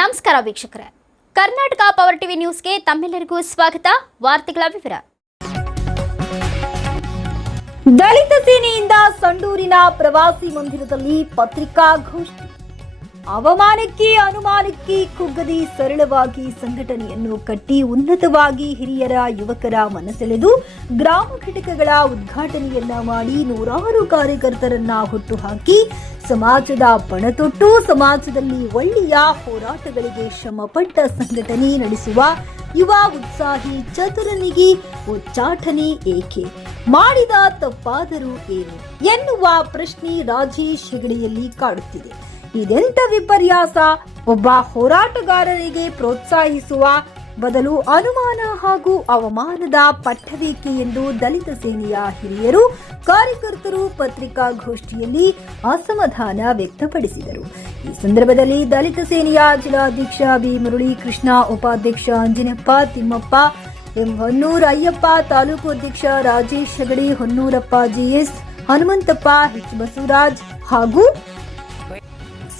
ನಮಸ್ಕಾರ ವೀಕ್ಷಕರೇ. Karnataka power TV ನ್ಯೂಸ್ಗೆ ತಮ್ಮೆಲ್ಲರಿಗೂ ಸ್ವಾಗತ. ವಾರ್ತೆಗಳ ವಿವರ. ದಲಿತ ಸೇನೆಯಿಂದ ಸಂಡೂರಿನ ಪ್ರವಾಸಿ ಮಂದಿರದಲ್ಲಿ ಪತ್ರಿಕಾಗೋಷ್ಠಿ ಅವಮಾನಕ್ಕೆ, ಅನುಮಾನಕ್ಕೆ ಕುಗ್ಗದೆ ಸರಳವಾಗಿ ಸಂಘಟನೆಯನ್ನು ಕಟ್ಟಿ ಉನ್ನತವಾಗಿ ಹಿರಿಯರ, ಯುವಕರ ಮನಸೆಳೆದು ಗ್ರಾಮ ಘಟಕಗಳ ಉದ್ಘಾಟನೆಯನ್ನ ಮಾಡಿ ನೂರಾರು ಕಾರ್ಯಕರ್ತರನ್ನ ಹುಟ್ಟುಹಾಕಿ ಸಮಾಜದ ಪಣತೊಟ್ಟು, ಸಮಾಜದಲ್ಲಿ ಒಳ್ಳೆಯ ಹೋರಾಟಗಳಿಗೆ ಶ್ರಮಪಟ್ಟ ಸಂಘಟನೆ ನಡೆಸುವ ಯುವ ಉತ್ಸಾಹಿ ಚತುರನಿಗೆ ಉಚ್ಚಾಟನೆ ಏಕೆ? ಮಾಡಿದ ತಪ್ಪಾದರೂ ಏನು? ಎನ್ನುವ ಪ್ರಶ್ನೆ ರಾಜೇಶ್ ಹೆಗಡೆಯಲ್ಲಿ ಕಾಡುತ್ತಿದೆ. ಇದೆಂತ ವಿಪರ್ಯಾಸ? ಒಬ್ಬ ಹೋರಾಟಗಾರರಿಗೆ ಪ್ರೋತ್ಸಾಹಿಸುವ ಬದಲು ಅನುಮಾನ ಹಾಗೂ ಅವಮಾನದ ಪಟ್ಟಬೇಕೆ ಎಂದು ದಲಿತ ಸೇನೆಯ ಹಿರಿಯರು, ಕಾರ್ಯಕರ್ತರು ಪತ್ರಿಕಾಗೋಷ್ಠಿಯಲ್ಲಿ ಅಸಮಾಧಾನ ವ್ಯಕ್ತಪಡಿಸಿದರು. ಈ ಸಂದರ್ಭದಲ್ಲಿ ದಲಿತ ಸೇನೆಯ ಜಿಲ್ಲಾಧ್ಯಕ್ಷ ಬಿ. ಮುರಳಿ ಕೃಷ್ಣ ಉಪಾಧ್ಯಕ್ಷ ಅಂಜಿನಪ್ಪ ತಿಮ್ಮಪ್ಪ ಎಂ ಹೊನ್ನೂರ್ ಅಯ್ಯಪ್ಪ, ತಾಲೂಕು ಅಧ್ಯಕ್ಷ ರಾಜೇಶ್ ಹೆಗಡೆ, ಹೊನ್ನೂರಪ್ಪ ಜಿಎಸ್ ಹನುಮಂತಪ್ಪ ಎಚ್ ಬಸವರಾಜ್ ಹಾಗೂ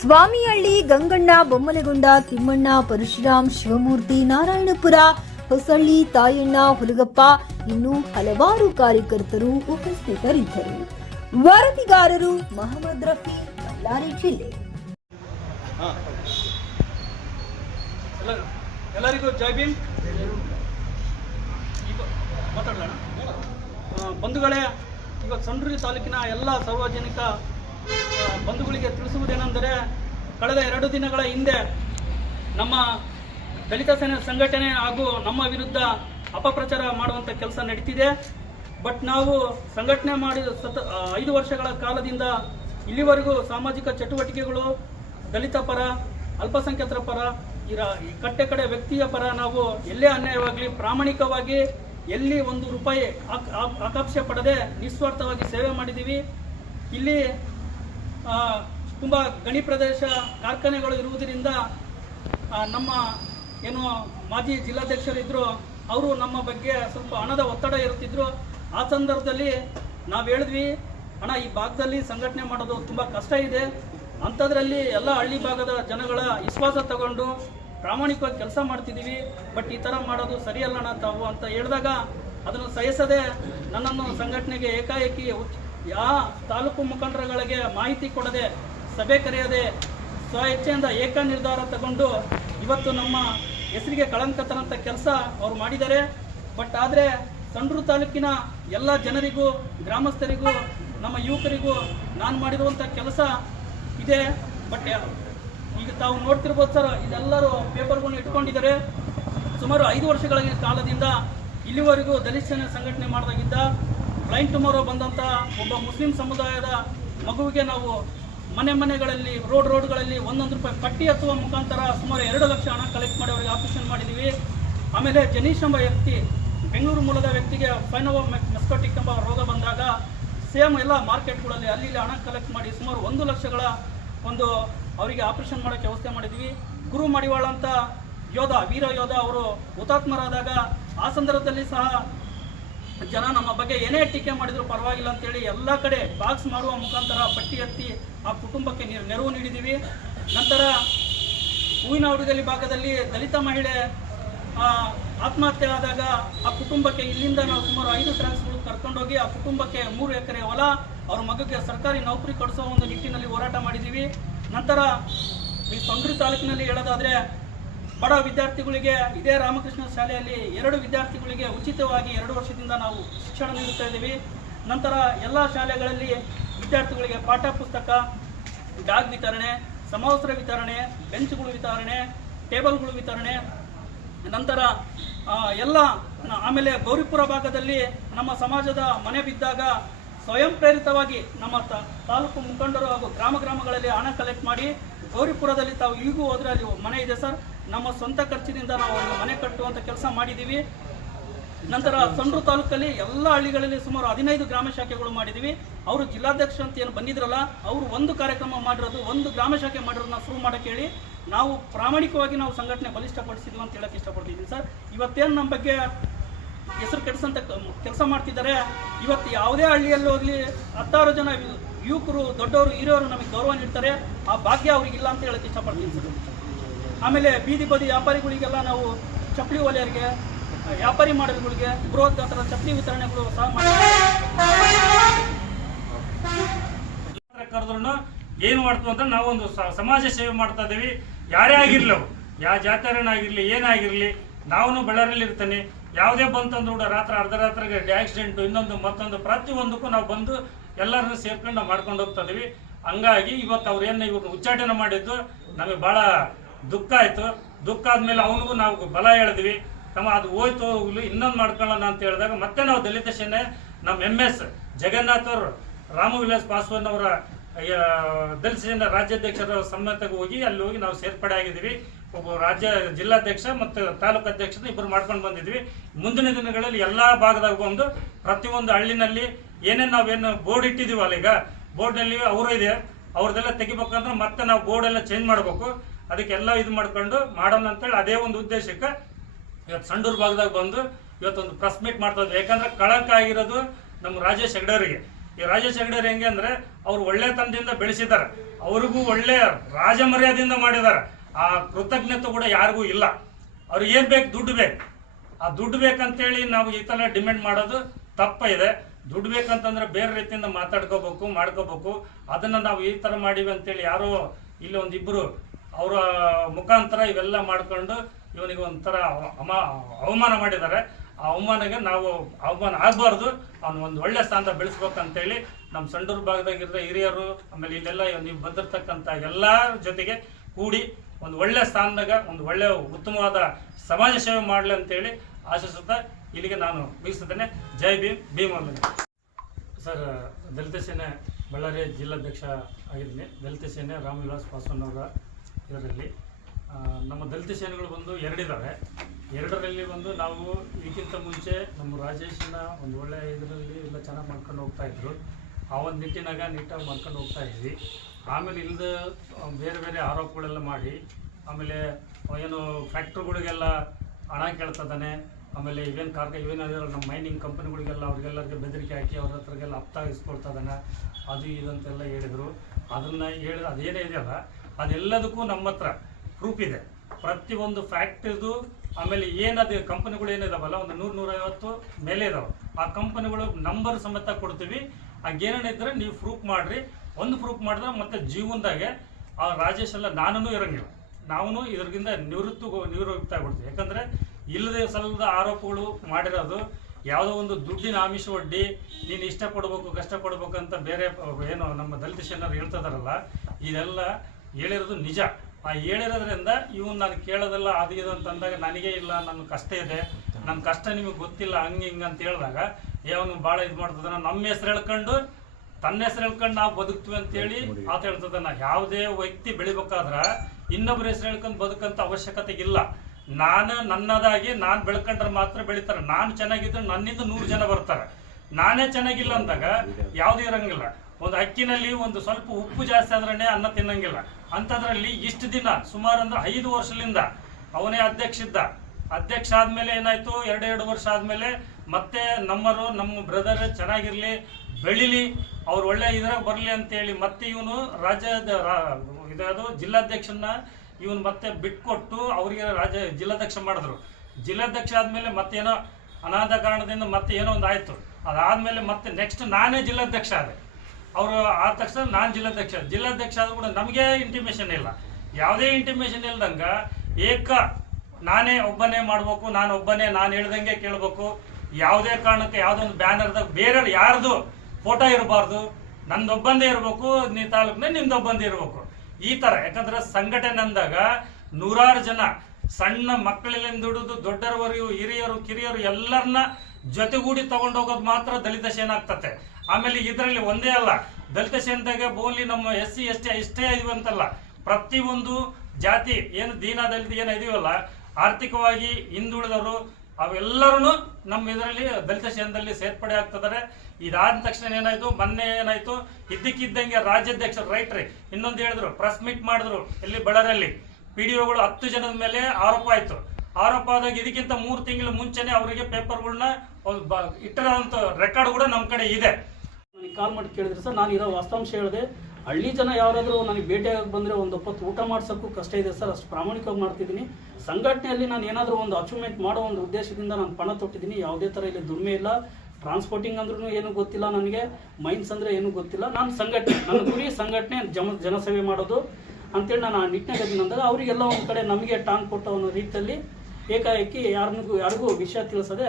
ಸ್ವಾಮಿಹಳ್ಳಿ, ಗಂಗಣ್ಣ ಬೊಮ್ಮನಗೊಂಡ ತಿಮ್ಮಣ್ಣ, ಪರಶುರಾಮ್, ಶಿವಮೂರ್ತಿ, ನಾರಾಯಣಪುರ, ಹೊಸಳ್ಳಿ, ತಾಯಣ್ಣ, ಹುಲಗಪ್ಪ ಇನ್ನೂ ಹಲವಾರು ಕಾರ್ಯಕರ್ತರು ಉಪಸ್ಥಿತರಿದ್ದರು. ವರದಿಗಾರರು ಮಹಮ್ಮದ್ ರಫಿ, ಬಳ್ಳಾರಿ ಜಿಲ್ಲೆ. ಬಂಧುಗಳೇ, ಇವತ್ತು ಸಂಡ್ರಿ ತಾಲೂಕಿನ ಎಲ್ಲ ಸಾರ್ವಜನಿಕ ಬಂಧುಗಳಿಗೆ ತಿಳಿಸುವುದೇನೆಂದರೆ, ಕಳೆದ ಎರಡು ದಿನಗಳ ಹಿಂದೆ ನಮ್ಮ ದಲಿತ ಸೇನೆ ಸಂಘಟನೆ ಹಾಗೂ ನಮ್ಮ ವಿರುದ್ಧ ಅಪಪ್ರಚಾರ ಮಾಡುವಂಥ ಕೆಲಸ ನಡೀತಿದೆ. ಬಟ್ ನಾವು ಸಂಘಟನೆ ಮಾಡಿದ ಸತ ಐದು ವರ್ಷಗಳ ಕಾಲದಿಂದ ಇಲ್ಲಿವರೆಗೂ ಸಾಮಾಜಿಕ ಚಟುವಟಿಕೆಗಳು, ದಲಿತ ಪರ, ಅಲ್ಪಸಂಖ್ಯಾತರ ಪರ ಇರ ಈ ಕಟ್ಟೆ ಕಡೆ ವ್ಯಕ್ತಿಯ ಪರ ನಾವು ಎಲ್ಲೇ ಅನ್ಯಾಯವಾಗಲಿ, ಪ್ರಾಮಾಣಿಕವಾಗಿ ಎಲ್ಲಿ ಒಂದು ರೂಪಾಯಿ ಆಕ್- ಆಕ್- ಆಕಾಂಕ್ಷೆ ಪಡದೆ ನಿಸ್ವಾರ್ಥವಾಗಿ ಸೇವೆ ಮಾಡಿದ್ದೀವಿ. ಇಲ್ಲಿ ತುಂಬ ಗಣಿ ಪ್ರದೇಶ ಕಾರ್ಖಾನೆಗಳು ಇರುವುದರಿಂದ ನಮ್ಮ ಏನು ಮಾಜಿ ಜಿಲ್ಲಾಧ್ಯಕ್ಷರಿದ್ದರು ಅವರು ನಮ್ಮ ಬಗ್ಗೆ ಸ್ವಲ್ಪ ಹಣದ ಒತ್ತಡ ಇರುತ್ತಿದ್ದರು ಆ ಸಂದರ್ಭದಲ್ಲಿ ನಾವು ಹೇಳಿದ್ವಿ ಹಣ ಈ ಭಾಗದಲ್ಲಿ ಸಂಘಟನೆ ಮಾಡೋದು ತುಂಬ ಕಷ್ಟ ಇದೆ. ಅಂಥದ್ರಲ್ಲಿ ಎಲ್ಲ ಹಳ್ಳಿ ಭಾಗದ ಜನಗಳ ವಿಶ್ವಾಸ ತಗೊಂಡು ಪ್ರಾಮಾಣಿಕವಾಗಿ ಕೆಲಸ ಮಾಡ್ತಿದ್ದೀವಿ ಬಟ್ ಈ ಥರ ಮಾಡೋದು ಸರಿಯಲ್ಲಣ್ಣ ತಾವು ಅಂತ ಹೇಳಿದಾಗ, ಅದನ್ನು ಸಹಿಸದೆ ನನ್ನನ್ನು ಸಂಘಟನೆಗೆ ಏಕಾಏಕಿ ಯಾ ತಾಲೂಕು ಮುಖಂಡರುಗಳಿಗೆ ಮಾಹಿತಿ ಕೊಡದೆ ಸಭೆ ಕರೆಯದೆ ಸ್ವ ಇಚ್ಛೆಯಿಂದ ಏಕ ನಿರ್ಧಾರ ತಗೊಂಡು ಇವತ್ತು ನಮ್ಮ ಹೆಸರಿಗೆ ಕಳಂಕ ತರಂತ ಕೆಲಸ ಅವ್ರು ಮಾಡಿದ್ದಾರೆ. ಬಟ್ ಆದರೆ ಸಂಡ್ರು ತಾಲೂಕಿನ ಎಲ್ಲ ಜನರಿಗೂ, ಗ್ರಾಮಸ್ಥರಿಗೂ, ನಮ್ಮ ಯುವಕರಿಗೂ ನಾನು ಮಾಡಿರುವಂಥ ಕೆಲಸ ಇದೆ. ಬಟ್ ಈಗ ತಾವು ನೋಡ್ತಿರ್ಬೋದು ಸರ್, ಇದೆಲ್ಲರೂ ಪೇಪರ್ಗಳನ್ನು ಇಟ್ಕೊಂಡಿದ್ದಾರೆ. ಸುಮಾರು ಐದು ವರ್ಷಗಳ ಕಾಲದಿಂದ ಇಲ್ಲಿವರೆಗೂ ದಲಿತ ಸಂಘಟನೆ ಮಾಡಿದಾಗಿದ್ದ ಬ್ಲೈಂಡ್ ಟುಮಾರೋ ಬಂದಂಥ ಒಬ್ಬ ಮುಸ್ಲಿಂ ಸಮುದಾಯದ ಮಗುವಿಗೆ ನಾವು ಮನೆ ಮನೆಗಳಲ್ಲಿ ರೋಡ್ ರೋಡ್ಗಳಲ್ಲಿ ಒಂದೊಂದು ರೂಪಾಯಿ ಪಟ್ಟಿ ಹತ್ತುವ ಮುಖಾಂತರ ಸುಮಾರು ಎರಡು ಲಕ್ಷ ಹಣ ಕಲೆಕ್ಟ್ ಮಾಡಿ ಅವರಿಗೆ ಆಪರೇಷನ್ ಮಾಡಿದ್ದೀವಿ ಆಮೇಲೆ ಜನೀಶ್ ಎಂಬ ವ್ಯಕ್ತಿ, ಬೆಂಗಳೂರು ಮೂಲದ ವ್ಯಕ್ತಿಗೆ ಫೈನೋ ಮೆಸ್ಕೋಟಿಕ್ ಎಂಬ ರೋಗ ಬಂದಾಗ ಸೇಮ್ ಎಲ್ಲ ಮಾರ್ಕೆಟ್ಗಳಲ್ಲಿ ಅಲ್ಲಿ ಇಲ್ಲಿ ಹಣ ಕಲೆಕ್ಟ್ ಮಾಡಿ ಸುಮಾರು ಒಂದು ಲಕ್ಷಗಳ ಒಂದು ಅವರಿಗೆ ಆಪರೇಷನ್ ಮಾಡೋಕ್ಕೆ ವ್ಯವಸ್ಥೆ ಮಾಡಿದ್ವಿ. ಗುರು ಮಡಿವಾಳ ಅಂತ ಯೋಧ, ವೀರ ಯೋಧ ಅವರು ಹುತಾತ್ಮರಾದಾಗ ಆ ಸಂದರ್ಭದಲ್ಲಿ ಸಹ ಜನ ನಮ್ಮ ಬಗ್ಗೆ ಏನೇ ಟೀಕೆ ಮಾಡಿದ್ರು ಪರವಾಗಿಲ್ಲ ಅಂತೇಳಿ ಎಲ್ಲ ಕಡೆ ಬಾಕ್ಸ್ ಮಾಡುವ ಮುಖಾಂತರ ಪಟ್ಟಿ ಎತ್ತಿ ಆ ಕುಟುಂಬಕ್ಕೆ ನೆರವು ನೀಡಿದ್ದೀವಿ ನಂತರ ಹೂವಿನ ಹುಡುಗಲಿ ಭಾಗದಲ್ಲಿ ದಲಿತ ಮಹಿಳೆ ಆತ್ಮಹತ್ಯೆ ಆದಾಗ ಆ ಕುಟುಂಬಕ್ಕೆ ಇಲ್ಲಿಂದ ನಾವು ಸುಮಾರು ಐದು ಟ್ರಾನ್ಸ್ಗಳು ಕರ್ಕೊಂಡೋಗಿ ಆ ಕುಟುಂಬಕ್ಕೆ ಮೂರು ಎಕರೆ ಹೊಲ, ಅವ್ರ ಮಗಕ್ಕೆ ಸರ್ಕಾರಿ ನೌಕರಿ ಕೊಡಿಸೋ ಒಂದು ನಿಟ್ಟಿನಲ್ಲಿ ಹೋರಾಟ ಮಾಡಿದ್ದೀವಿ ನಂತರ ಈ ಸಂಗ್ರಿ ತಾಲೂಕಿನಲ್ಲಿ ಹೇಳೋದಾದ್ರೆ ಬಡ ವಿದ್ಯಾರ್ಥಿಗಳಿಗೆ ಇದೇ ರಾಮಕೃಷ್ಣ ಶಾಲೆಯಲ್ಲಿ ಎರಡು ವಿದ್ಯಾರ್ಥಿಗಳಿಗೆ ಉಚಿತವಾಗಿ ಎರಡು ವರ್ಷದಿಂದ ನಾವು ಶಿಕ್ಷಣ ನೀಡುತ್ತಾ ಇದ್ದೀವಿ. ನಂತರ ಎಲ್ಲ ಶಾಲೆಗಳಲ್ಲಿ ವಿದ್ಯಾರ್ಥಿಗಳಿಗೆ ಪಾಠ ಪುಸ್ತಕ, ಬ್ಯಾಗ್ ವಿತರಣೆ, ಸಮವಸ್ತ್ರ ವಿತರಣೆ, ಬೆಂಚ್ಗಳು ವಿತರಣೆ, ಟೇಬಲ್ಗಳು ವಿತರಣೆ. ನಂತರ ಎಲ್ಲ, ಆಮೇಲೆ ಗೌರಿಪುರ ಭಾಗದಲ್ಲಿ ನಮ್ಮ ಸಮಾಜದ ಮನೆ ಬಿದ್ದಾಗ ಸ್ವಯಂ ಪ್ರೇರಿತವಾಗಿ ನಮ್ಮ ತಾಲೂಕು ಮುಖಂಡರು ಹಾಗೂ ಗ್ರಾಮ ಗ್ರಾಮಗಳಲ್ಲಿ ಹಣ ಕಲೆಕ್ಟ್ ಮಾಡಿ ಗೌರಿಪುರದಲ್ಲಿ ತಾವು ಈಗೂ ಹೋದರೆ ಅಲ್ಲಿ ಮನೆ ಇದೆ ಸರ್. ನಮ್ಮ ಸ್ವಂತ ಖರ್ಚಿನಿಂದ ನಾವು ಒಂದು ಮನೆ ಕಟ್ಟುವಂಥ ಕೆಲಸ ಮಾಡಿದ್ದೀವಿ ನಂತರ ಸಂಡ್ರು ತಾಲೂಕಲ್ಲಿ ಎಲ್ಲ ಹಳ್ಳಿಗಳಲ್ಲಿ ಸುಮಾರು ಹದಿನೈದು ಗ್ರಾಮ ಶಾಖೆಗಳು ಮಾಡಿದ್ದೀವಿ ಅವರು ಜಿಲ್ಲಾಧ್ಯಕ್ಷ ಅಂತ ಏನು ಬಂದಿದ್ರಲ್ಲ, ಅವರು ಒಂದು ಕಾರ್ಯಕ್ರಮ ಮಾಡಿರೋದು, ಒಂದು ಗ್ರಾಮ ಶಾಖೆ ಮಾಡಿರೋದನ್ನ ಶುರು ಮಾಡೋಕ್ಕೆ ಹೇಳಿ ನಾವು ಪ್ರಾಮಾಣಿಕವಾಗಿ ನಾವು ಸಂಘಟನೆ ಬಲಿಷ್ಠಪಡಿಸಿದ್ವಿ ಅಂತ ಹೇಳಕ್ಕೆ ಇಷ್ಟಪಡ್ತಿದ್ದೀನಿ ಸರ್. ಇವತ್ತೇನು ನಮ್ಮ ಬಗ್ಗೆ ಹೆಸರು ಕೆಡಿಸಂತ ಕೆಲಸ ಮಾಡ್ತಿದ್ದಾರೆ, ಇವತ್ತು ಯಾವುದೇ ಹಳ್ಳಿಯಲ್ಲಿ ಹೋಗಲಿ ಹತ್ತಾರು ಜನ ಯುವಕರು, ದೊಡ್ಡವರು ಹಿರಿಯವರು ನಮಗೆ ಗೌರವ ನೀಡ್ತಾರೆ. ಆ ಭಾಗ್ಯ ಅವ್ರಿಗಿಲ್ಲ ಅಂತ ಹೇಳಕ್ಕೆ ಇಷ್ಟಪಡ್ತೀನಿ ಸರ್. ಆಮೇಲೆ ಬೀದಿ ಬದಿ ವ್ಯಾಪಾರಿಗಳಿಗೆಲ್ಲ ನಾವು ಚಪ್ಪಲಿ ಒಲೆಯರಿಗೆ, ವ್ಯಾಪಾರಿ ಮಾಡೋರುಗಳಿಗೆ ಬೃಹತ್ ಗಾತ್ರದ ಚಪ್ಪಲಿ ವಿತರಣೆಗಳು ಸಹ ಕರೆದ್ರು ಏನು ಮಾಡ್ತು ಅಂತ ನಾವೊಂದು ಸಮಾಜ ಸೇವೆ ಮಾಡ್ತಾ ಇದ್ದೀವಿ. ಯಾರೇ ಆಗಿರ್ಲಿ ಅವು ಯಾವ ಜಾತ್ರೆನಾಗಿರ್ಲಿ ಏನಾಗಿರ್ಲಿ ನಾವು ಬಳ್ಳಾರಿಯಲ್ಲಿ ಇರ್ತಾನೆ. ಯಾವುದೇ ಬಂತಂದ್ರು ಕೂಡ ರಾತ್ರಿ ಅರ್ಧ ರಾತ್ರಿಗೆ ಆಕ್ಸಿಡೆಂಟ್ ಇನ್ನೊಂದು, ಮತ್ತೊಂದು, ಪ್ರತಿಯೊಂದಕ್ಕೂ ನಾವು ಬಂದು ಎಲ್ಲರನ್ನು ಸೇರ್ಕೊಂಡು ನಾವು ಮಾಡ್ಕೊಂಡು ಹೋಗ್ತಾ ಇದೀವಿ ಹಂಗಾಗಿ ಇವತ್ತು ಅವ್ರೇನು ಇವ್ರನ್ನ ಉಚ್ಚಾಟನೆ ಮಾಡಿದ್ದು, ನಮಗೆ ಬಹಳ ದುಃಖ ಆಯಿತು. ದುಃಖ ಆದ್ಮೇಲೆ ಅವನಿಗೂ ನಾವು ಬಲ ಹೇಳಿದ್ವಿ. ತಮ್ಮ ಅದು ಹೋಯ್ತು ಹೋಗ್ಲಿ ಇನ್ನೊಂದು ಮಾಡ್ಕೊಳ್ಳೋಣ ಅಂತ ಹೇಳಿದಾಗ ಮತ್ತೆ ನಾವು ದಲಿತ ಸೇನೆ, ನಮ್ಮ ಎಂ ಎಸ್ ಜಗನ್ನಾಥ್ ಅವರು ರಾಮವಿಲಾಸ್ ಪಾಸ್ವಾನ್ ಅವರ ದಲಿತ ಸೇನೆ ರಾಜ್ಯಾಧ್ಯಕ್ಷರ ಸಮ್ಮತಕ್ಕೆ ಹೋಗಿ ಅಲ್ಲಿ ಹೋಗಿ ನಾವು ಸೇರ್ಪಡೆ ಆಗಿದ್ದೀವಿ. ಒಬ್ಬ ರಾಜ್ಯ ಜಿಲ್ಲಾಧ್ಯಕ್ಷ ಮತ್ತು ತಾಲೂಕು ಅಧ್ಯಕ್ಷ ಇಬ್ಬರು ಮಾಡ್ಕೊಂಡು ಬಂದಿದ್ವಿ. ಮುಂದಿನ ದಿನಗಳಲ್ಲಿ ಎಲ್ಲ ಭಾಗದಾಗ ಬಂದು ಪ್ರತಿಯೊಂದು ಹಳ್ಳಿನಲ್ಲಿ ಏನೇನು ನಾವೇನು ಬೋರ್ಡ್ ಇಟ್ಟಿದ್ದೀವಲ್ಲ ಈಗ, ಬೋರ್ಡ್ನಲ್ಲಿ ಅವರು ಇದೆ. ಅವ್ರದ್ದೆಲ್ಲ ತೆಗಿಬೇಕಂದ್ರೆ ಮತ್ತೆ ನಾವು ಬೋರ್ಡ್ ಎಲ್ಲ ಚೇಂಜ್ ಮಾಡಬೇಕು. ಅದಕ್ಕೆಲ್ಲ ಇದು ಮಾಡ್ಕೊಂಡು ಮಾಡೋಣ ಅಂತೇಳಿ ಅದೇ ಒಂದು ಉದ್ದೇಶಕ್ಕೆ ಇವತ್ತು ಸಂಡೂರು ಭಾಗದಾಗ ಬಂದು ಇವತ್ತೊಂದು ಪ್ರೆಸ್ ಮೀಟ್ ಮಾಡ್ತಾ ಇದ್ವಿ. ಯಾಕಂದ್ರೆ ಕಳಂಕ ಆಗಿರೋದು ನಮ್ಮ ರಾಜೇಶ್ ಹೆಗ್ಡೇರಿಗೆ. ಈ ರಾಜೇಶ್ ಹೆಗ್ಡೇರ್ ಹೆಂಗೆ ಅಂದ್ರೆ ಅವ್ರು ಒಳ್ಳೆತನದಿಂದ ಬೆಳೆಸಿದ್ದಾರೆ. ಅವ್ರಿಗೂ ಒಳ್ಳೆ ರಾಜ ಮರ್ಯಾದೆಯಿಂದ ಮಾಡಿದ್ದಾರೆ. ಆ ಕೃತಜ್ಞತೆ ಕೂಡ ಯಾರಿಗೂ ಇಲ್ಲ. ಅವ್ರಿಗೆ ಏನು ಬೇಕು? ದುಡ್ಡು ಬೇಕು. ಆ ದುಡ್ಡು ಬೇಕಂತೇಳಿ ನಾವು ಈ ಥರ ಡಿಮ್ಯಾಂಡ್ ಮಾಡೋದು ತಪ್ಪ ಇದೆ. ದುಡ್ಡು ಬೇಕಂತಂದ್ರೆ ಬೇರೆ ರೀತಿಯಿಂದ ಮಾತಾಡ್ಕೋಬೇಕು, ಮಾಡ್ಕೋಬೇಕು. ಅದನ್ನ ನಾವು ಈ ತರ ಮಾಡಿವಿ ಅಂತೇಳಿ ಯಾರೋ ಇಲ್ಲಿ ಒಂದಿಬ್ರು ಅವರ ಮುಖಾಂತರ ಇವೆಲ್ಲ ಮಾಡಿಕೊಂಡು ಇವನಿಗೆ ಒಂಥರ ಅವಮಾನ ಮಾಡಿದ್ದಾರೆ. ಆ ಅವಮಾನಗೆ ನಾವು ಅವಮಾನ ಆಗಬಾರ್ದು. ಅವ್ನು ಒಂದು ಒಳ್ಳೆ ಸ್ಥಾನದ ಬೆಳೆಸ್ಬೇಕಂತೇಳಿ ನಮ್ಮ ಸಂಡೂರು ಭಾಗದಾಗಿರೋ ಹಿರಿಯರು, ಆಮೇಲೆ ಇಲ್ಲೆಲ್ಲ ನೀವು ಬಂದಿರತಕ್ಕಂಥ ಎಲ್ಲ ಜೊತೆಗೆ ಕೂಡಿ ಒಂದು ಒಳ್ಳೆ ಸ್ಥಾನದಾಗ ಒಂದು ಒಳ್ಳೆ ಉತ್ತಮವಾದ ಸಮಾಜ ಸೇವೆ ಮಾಡಲಿ ಅಂತೇಳಿ ಆಶಿಸುತ್ತಾ ಇಲ್ಲಿಗೆ ನಾನು ಮುಗಿಸುತ್ತೇನೆ. ಜೈ ಭೀಮ್ ಭೀಮ್ ಸರ್, ದಲಿತ ಸೇನೆ ಬಳ್ಳಾರಿ ಜಿಲ್ಲಾಧ್ಯಕ್ಷ ಆಗಿದ್ದೀನಿ. ದಲಿತ ಸೇನೆ ರಾಮವಿಲಾಸ್ ಪಾಸ್ವಾನ್ ಅವರ ಇದರಲ್ಲಿ ನಮ್ಮ ದಲಿತ ಸೇನೆಗಳು ಬಂದು ಎರಡಿದ್ದಾವೆ ಎರಡರಲ್ಲಿ ಬಂದು ನಾವು ಇದಕ್ಕಿಂತ ಮುಂಚೆ ನಮ್ಮ ರಾಜೇಶನ ಒಂದು ಒಳ್ಳೆ ಇದರಲ್ಲಿ ಎಲ್ಲ ಚೆನ್ನಾಗಿ ಮಾಡ್ಕೊಂಡು ಹೋಗ್ತಾ ಇದ್ರು. ಆ ಒಂದು ನಿಟ್ಟಿನಾಗ ನೀಟಾಗಿ ಮಾಡ್ಕೊಂಡು ಹೋಗ್ತಾ ಇದ್ವಿ. ಆಮೇಲೆ ಇಲ್ಲದ ಬೇರೆ ಬೇರೆ ಆರೋಪಗಳೆಲ್ಲ ಮಾಡಿ, ಆಮೇಲೆ ಏನು ಫ್ಯಾಕ್ಟ್ರಿಗಳಿಗೆಲ್ಲ ಹಣ ಕೇಳ್ತದಾನೆ ಆಮೇಲೆ ಇವೇನು ಕಾರ್ಖ ಇವೇನಾದ್ರು ನಮ್ಮ ಮೈನಿಂಗ್ ಕಂಪ್ನಿಗಳಿಗೆಲ್ಲ ಅವ್ರಿಗೆಲ್ಲರಿಗೆ ಬೆದರಿಕೆ ಹಾಕಿ ಅವ್ರ ಹತ್ರಗೆಲ್ಲ ಇದ್ದಾನೆ. ಅದು ಇದು ಅಂತೆಲ್ಲ ಹೇಳಿದರು. ಅದನ್ನು ಹೇಳಿ, ಅದೇನೇ ಇದೆಯಲ್ಲ ಅದೆಲ್ಲದಕ್ಕೂ ನಮ್ಮ ಹತ್ರ ಪ್ರೂಫ್ ಇದೆ. ಪ್ರತಿಯೊಂದು ಫ್ಯಾಕ್ಟ್ರಿದು ಆಮೇಲೆ ಏನದು ಕಂಪನಿಗಳು ಏನಿದಾವಲ್ಲ, ಒಂದು ನೂರು ನೂರೈವತ್ತು ಮೇಲೆ ಇದಾವೆ. ಆ ಕಂಪನಿಗಳು ನಂಬರ್ ಸಮೇತ ಕೊಡ್ತೀವಿ. ಇದ್ರೆ ನೀವು ಪ್ರೂಫ್ ಮಾಡ್ರಿ. ಒಂದು ಪ್ರೂಫ್ ಮಾಡಿದ್ರೆ ಮತ್ತೆ ಜೀವನದಾಗೆ ಆ ರಾಜೇಶ್ ಎಲ್ಲ ನಾನೂ ಇರಂಗಿಲ್ಲ. ನಾವು ಇದರಿಂದ ನಿವೃತ್ತಿ ನಿವೃತ್ತಿ ಆಗ್ಬಿಡ್ತೀವಿ. ಯಾಕಂದ್ರೆ ಇಲ್ಲದೆ ಸಲ್ಲದ ಆರೋಪಗಳು ಮಾಡಿರೋದು ಯಾವುದೋ ಒಂದು ದುಡ್ಡಿನ ಆಮಿಷ ಒಡ್ಡಿ, ನೀನು ಇಷ್ಟಪಡಬೇಕು, ಕಷ್ಟಪಡಬೇಕು ಅಂತ ಬೇರೆ, ಏನು ನಮ್ಮ ದಲಿತ ಸೇನರು ಹೇಳ್ತಾ ಇದಾರಲ್ಲ ಇದೆಲ್ಲ ಹೇಳಿರೋದು ನಿಜ. ಆ ಹೇಳಿರೋದ್ರಿಂದ ಇವನು ನಾನು ಕೇಳೋದಲ್ಲ ಅದು ಇದು ಅಂತ ಅಂದಾಗ ನನಗೆ ಇಲ್ಲ ನನ್ನ ಕಷ್ಟ ಇದೆ. ನನ್ನ ಕಷ್ಟ ನಿಮಗೆ ಗೊತ್ತಿಲ್ಲ ಹಂಗೆ ಹಿಂಗೆ ಅಂತ ಹೇಳಿದಾಗ ಯಾವನು ಭಾಳ ಇದು ಮಾಡ್ತದನ ನಮ್ಮ ಹೆಸರು ಹೇಳ್ಕೊಂಡು ತನ್ನ ಹೆಸರು ಹೇಳ್ಕೊಂಡು ನಾವು ಬದುಕ್ತೀವಿ ಅಂತೇಳಿ ಆತ ನಾ ಯಾವುದೇ ವ್ಯಕ್ತಿ ಬೆಳಿಬೇಕಾದ್ರ ಇನ್ನೊಬ್ಬರ ಹೆಸರು ಹೇಳ್ಕೊಂಡು ಬದುಕಂತ ಅವಶ್ಯಕತೆ ಇಲ್ಲ. ನಾನು ನನ್ನದಾಗಿ ನಾನು ಬೆಳ್ಕೊಂಡ್ರೆ ಮಾತ್ರ ಬೆಳಿತಾರೆ. ನಾನು ಚೆನ್ನಾಗಿದ್ರೆ ನನ್ನಿಂದ ನೂರು ಜನ ಬರ್ತಾರೆ. ನಾನೇ ಚೆನ್ನಾಗಿಲ್ಲ ಅಂದಾಗ ಯಾವ್ದು ಇರಂಗಿಲ್ಲ. ಒಂದು ಅಕ್ಕಿನಲ್ಲಿ ಒಂದು ಸ್ವಲ್ಪ ಉಪ್ಪು ಜಾಸ್ತಿ ಆದ್ರೆ ಅನ್ನ ತಿನ್ನಂಗಿಲ್ಲ. ಅಂಥದ್ರಲ್ಲಿ ಇಷ್ಟು ದಿನ ಸುಮಾರು ಅಂದ್ರೆ ಐದು ವರ್ಷದಿಂದ ಅವನೇ ಅಧ್ಯಕ್ಷ ಇದ್ದ ಅಧ್ಯಕ್ಷ ಆದ್ಮೇಲೆ ಏನಾಯ್ತು? ಎರಡೆರಡು ವರ್ಷ ಆದ್ಮೇಲೆ ಮತ್ತೆ ನಮ್ಮರು ನಮ್ಮ ಬ್ರದರ್ ಚೆನ್ನಾಗಿರ್ಲಿ, ಬೆಳಿಲಿ, ಅವ್ರು ಒಳ್ಳೆ ಇದ್ರಾಗ ಬರಲಿ ಅಂತೇಳಿ ಮತ್ತೆ ಇವನು ರಾಜ್ಯದ ಇದಾದ್ರು ಜಿಲ್ಲಾಧ್ಯಕ್ಷನ ಇವನು ಮತ್ತೆ ಬಿಟ್ಕೊಟ್ಟು ಅವರಿಗೆ ರಾಜ್ಯ, ಜಿಲ್ಲಾಧ್ಯಕ್ಷ ಮಾಡಿದ್ರು. ಜಿಲ್ಲಾಧ್ಯಕ್ಷ ಆದ್ಮೇಲೆ ಮತ್ತೇನೋ ಅನಾಥ ಕಾರಣದಿಂದ ಮತ್ತೆ ಏನೋ ಒಂದು ಆಯ್ತು ಅದಾದ್ಮೇಲೆ ಮತ್ತೆ ನೆಕ್ಸ್ಟ್ ನಾನೇ ಜಿಲ್ಲಾಧ್ಯಕ್ಷ ಆದೆ. ಅವರು ಆದ ತಕ್ಷಣ ನಾನು ಜಿಲ್ಲಾಧ್ಯಕ್ಷ. ಜಿಲ್ಲಾಧ್ಯಕ್ಷ ಆದ್ರೂ ಕೂಡ ನಮಗೆ ಇಂಟಿಮೇಷನ್ ಇಲ್ಲ. ಯಾವುದೇ ಇಂಟಿಮೇಷನ್ ಇಲ್ದಂಗ ಏಕ ನಾನೇ ಒಬ್ಬನೇ ಮಾಡಬೇಕು, ನಾನು ಒಬ್ಬನೇ ನಾನು ಹೇಳ್ದಂಗೆ ಕೇಳಬೇಕು. ಯಾವುದೇ ಕಾರಣಕ್ಕೆ ಯಾವುದೊಂದು ಬ್ಯಾನರ್ದಾಗ ಬೇರೆ ಯಾರ್ದು ಫೋಟೋ ಇರಬಾರ್ದು, ನಂದೊಬ್ಬಂದೇ ಇರಬೇಕು, ನೀ ತಾಲೂಕಿನ ನಿಮ್ದೊಬ್ಬಂದೇ ಇರಬೇಕು. ಈ ತರ. ಯಾಕಂದ್ರೆ ಸಂಘಟನೆ ಅಂದಾಗ ನೂರಾರು ಜನ ಸಣ್ಣ ಮಕ್ಕಳಿಂದ ಹಿಡಿದು ದೊಡ್ಡರವರೆಗೂ ಹಿರಿಯರು, ಕಿರಿಯರು ಎಲ್ಲರನ್ನ ಜೊತೆಗೂಡಿ ತಗೊಂಡೋಗೋದು ಮಾತ್ರ ದಲಿತ ಸೇನೆ ಆಗ್ತತೆ. ಆಮೇಲೆ ಇದರಲ್ಲಿ ಒಂದೇ ಅಲ್ಲ, ದಲಿತ ಸೇನದಾಗ ಬೋಲಿ ನಮ್ಮ ಎಸ್ ಸಿ, ಎಸ್ ಟಿ ಇಷ್ಟೇ ಇದೀವಿ ಅಂತಲ್ಲ ಪ್ರತಿಯೊಂದು ಜಾತಿ, ಏನು ದೀನ, ದಲಿತ, ಏನು ಇದೀವಲ್ಲ ಆರ್ಥಿಕವಾಗಿ ಹಿಂದುಳಿದವರು ಅವೆಲ್ಲರೂ ನಮ್ಮ ಇದರಲ್ಲಿ, ದಲಿತ ಸೇನದಲ್ಲಿ ಸೇರ್ಪಡೆ ಆಗ್ತಿದ್ದಾರೆ. ಇದಾದ ತಕ್ಷಣ ಏನಾಯ್ತು? ಮೊನ್ನೆ ಏನಾಯ್ತು? ಇದ್ದಕ್ಕಿದ್ದಂಗೆ ರಾಜ್ಯಾಧ್ಯಕ್ಷರು, ರೈಟ್ರಿ, ಇನ್ನೊಂದು ಹೇಳಿದ್ರು ಪ್ರೆಸ್ ಮೀಟ್ ಮಾಡಿದ್ರು ಇಲ್ಲಿ ಬಳ್ಳಾರಿಯಲ್ಲಿ. ಪಿ ಡಿ ಒಗಳು ಹತ್ತು ಜನದ ಮೇಲೆ ಆರೋಪ ಆಯ್ತು. ಆರೋಪ ಆದಾಗ ಇದಕ್ಕಿಂತ ಮೂರು ತಿಂಗಳ ಮುಂಚೆನೆ ಅವರಿಗೆ ಪೇಪರ್ಗಳನ್ನ ಇಟ್ಟಿರೋಂಥ ರೆಕಾರ್ಡ್ ಕೂಡ ನಮ್ಮ ಕಡೆ ಇದೆ. ನನಗೆ ಕಾಲ್ ಮಾಡಿ ಕೇಳಿದ್ರೆ ಸರ್, ನಾನು ಇರೋ ವಾಸ್ತವಾಂಶ ಹೇಳಿದೆ. ಹಳ್ಳಿ ಜನ ಯಾರಾದರೂ ನನಗೆ ಭೇಟಿಯಾಗಕ್ಕೆ ಬಂದರೆ ಒಂದು ಒಪ್ಪತ್ತು ಊಟ ಮಾಡ್ಸೋಕ್ಕೂ ಕಷ್ಟ ಇದೆ ಸರ್, ಅಷ್ಟು ಪ್ರಾಮಾಣಿಕವಾಗಿ ಮಾಡ್ತಿದ್ದೀನಿ. ಸಂಘಟನೆಯಲ್ಲಿ ನಾನು ಏನಾದರೂ ಒಂದು ಅಚೀವ್ಮೆಂಟ್ ಮಾಡೋ ಒಂದು ಉದ್ದೇಶದಿಂದ ನಾನು ಪಣ ತೊಟ್ಟಿದ್ದೀನಿ, ಯಾವುದೇ ಥರ ಇಲ್ಲಿ ದುಡಿಮೆ ಇಲ್ಲ. ಟ್ರಾನ್ಸ್ಪೋರ್ಟಿಂಗ್ ಅಂದ್ರೂ ಏನು ಗೊತ್ತಿಲ್ಲ ನನಗೆ ಮೈನ್ಸ್ ಅಂದರೆ ಏನು ಗೊತ್ತಿಲ್ಲ. ನಾನು ಸಂಘಟನೆ, ನನ್ನ ಗುರಿ ಸಂಘಟನೆ, ಜಮ, ಜನಸೇವೆ ಮಾಡೋದು. ಅಂತೇಳಿ ನಾನು ಆ ನಿಟ್ಟಿನಾಗ ಅದೀನಿ ಅಂದಾಗ ಅವರಿಗೆಲ್ಲ ಒಂದು ಕಡೆ ನಮಗೆ ಟಾಂಗ್ ಕೊಟ್ಟ ಒಂದು ರೀತಿಯಲ್ಲಿ ಏಕಾಏಕಿ ಯಾರಿಗೂ ಯಾರಿಗೂ ವಿಷಯ ತಿಳಿಸದೆ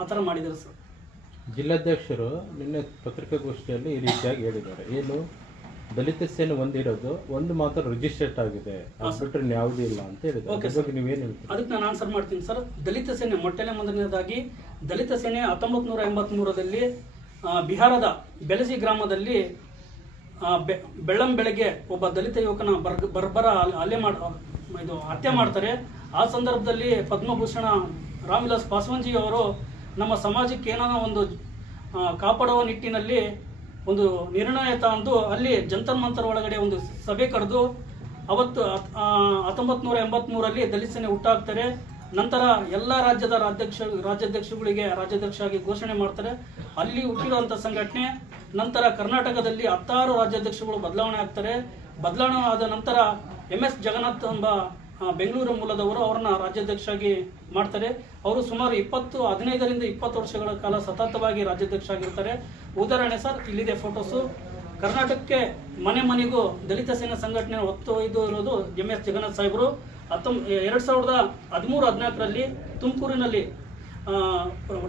ಆ ಥರ ಮಾಡಿದರು ಸರ್. ಜಿಲ್ಲಾಧ್ಯಕ್ಷರು ನಿನ್ನೆ ಪತ್ರಿಕಾಗೋಷ್ಠಿಯಲ್ಲಿ ಈ ರೀತಿಯಾಗಿ ಹೇಳಿದ್ದಾರೆ. ಏನು? ದಲಿತ ಸೇನೆ ಒಂದಿರೋದು ಒಂದು ಮಾತ್ರ ರಿಜಿಸ್ಟರ್ಡ್ ಆಗಿದೆ. ಆ ಬಿಟ್ಟರೆ ಯಾವುದೂ ಇಲ್ಲ ಅಂತ ಹೇಳಿದ್ರು ನೀವೇನು ಹೇಳ್ತೀರಿ? ಅದಕ್ಕೆ ನಾನು ಆನ್ಸರ್ ಮಾಡ್ತೀನಿ ಸರ್. ದಲಿತ ಸೇನೆ ಮೊಟ್ಟೆಲೆ ಮೊದಲನೇದಾಗಿ ದಲಿತ ಸೇನೆ ಹತ್ತೊಂಬತ್ತು ನೂರ ಎಂಬತ್ಮೂರರಲ್ಲಿ ಬಿಹಾರದ ಬೆಲಸಿ ಗ್ರಾಮದಲ್ಲಿ ಬೆ- ಬೆಳ್ಳಂ ಬೆಳಗ್ಗೆ ಒಬ್ಬ ದಲಿತ ಯುವಕನ ಬರ್ ಬರ್ಬರ ಅಲ್ಲೇ ಹಲ್ಲೆ ಮಾಡ ಇದು ಹತ್ಯೆ ಮಾಡ್ತಾರೆ. ಆ ಸಂದರ್ಭದಲ್ಲಿ ಪದ್ಮಭೂಷಣ ರಾಮವಿಲಾಸ್ ಪಾಸ್ವಾನ್ಜಿ ಅವರು ನಮ್ಮ ಸಮಾಜಕ್ಕೆ ಏನೋ ಒಂದು ಕಾಪಾಡುವ ನಿಟ್ಟಿನಲ್ಲಿ ಒಂದು ನಿರ್ಣಯ ತಂದು ಅಲ್ಲಿ ಜಂತರ್ ಮಂತರ್ ಒಳಗಡೆ ಒಂದು ಸಭೆ ಕರೆದು ಅವತ್ತು ಹತ್ತೊಂಬತ್ತು ನೂರ ಎಂಬತ್ಮೂರಲ್ಲಿ ದಲಿತ ನಂತರ ಎಲ್ಲ ರಾಜ್ಯದ ರಾಜ್ಯಾಧ್ಯಕ್ಷ, ರಾಜ್ಯಾಧ್ಯಕ್ಷಗಳಿಗೆ ರಾಜ್ಯಾಧ್ಯಕ್ಷ ಆಗಿ ಘೋಷಣೆ ಮಾಡ್ತಾರೆ. ಅಲ್ಲಿ ಹುಟ್ಟಿರುವಂಥ ಸಂಘಟನೆ, ನಂತರ ಕರ್ನಾಟಕದಲ್ಲಿ ಹತ್ತಾರು ರಾಜ್ಯಾಧ್ಯಕ್ಷಗಳು ಬದಲಾವಣೆ ಆಗ್ತಾರೆ. ಬದಲಾವಣೆ ಆದ ನಂತರ ಎಂ ಎಸ್ ಜಗನ್ನಾಥ್ ಎಂಬ ಬೆಂಗಳೂರು ಮೂಲದವರು ಅವರನ್ನ ರಾಜ್ಯಾಧ್ಯಕ್ಷರಾಗಿ ಮಾಡ್ತಾರೆ. ಅವರು ಸುಮಾರು ಇಪ್ಪತ್ತು, ಹದಿನೈದರಿಂದ ಇಪ್ಪತ್ತು ವರ್ಷಗಳ ಕಾಲ ಸತತವಾಗಿ ರಾಜ್ಯಾಧ್ಯಕ್ಷ ಆಗಿರ್ತಾರೆ ಉದಾಹರಣೆ ಸರ್, ಇಲ್ಲಿದೆ ಫೋಟೋಸು. ಕರ್ನಾಟಕಕ್ಕೆ ಮನೆ ಮನೆಗೂ ದಲಿತ ಸೇನಾ ಸಂಘಟನೆ ಒತ್ತೊಯ್ದು ಇರೋದು ಎಂ ಎಸ್ ಜಗನ್ನಾಥ್ ಸಾಹೇಬರು. ಹತ್ತೊಂಬ, ಎರಡ್ ಸಾವಿರದ ಹದಿಮೂರು, ಹದಿನಾಲ್ಕರಲ್ಲಿ ತುಮಕೂರಿನಲ್ಲಿ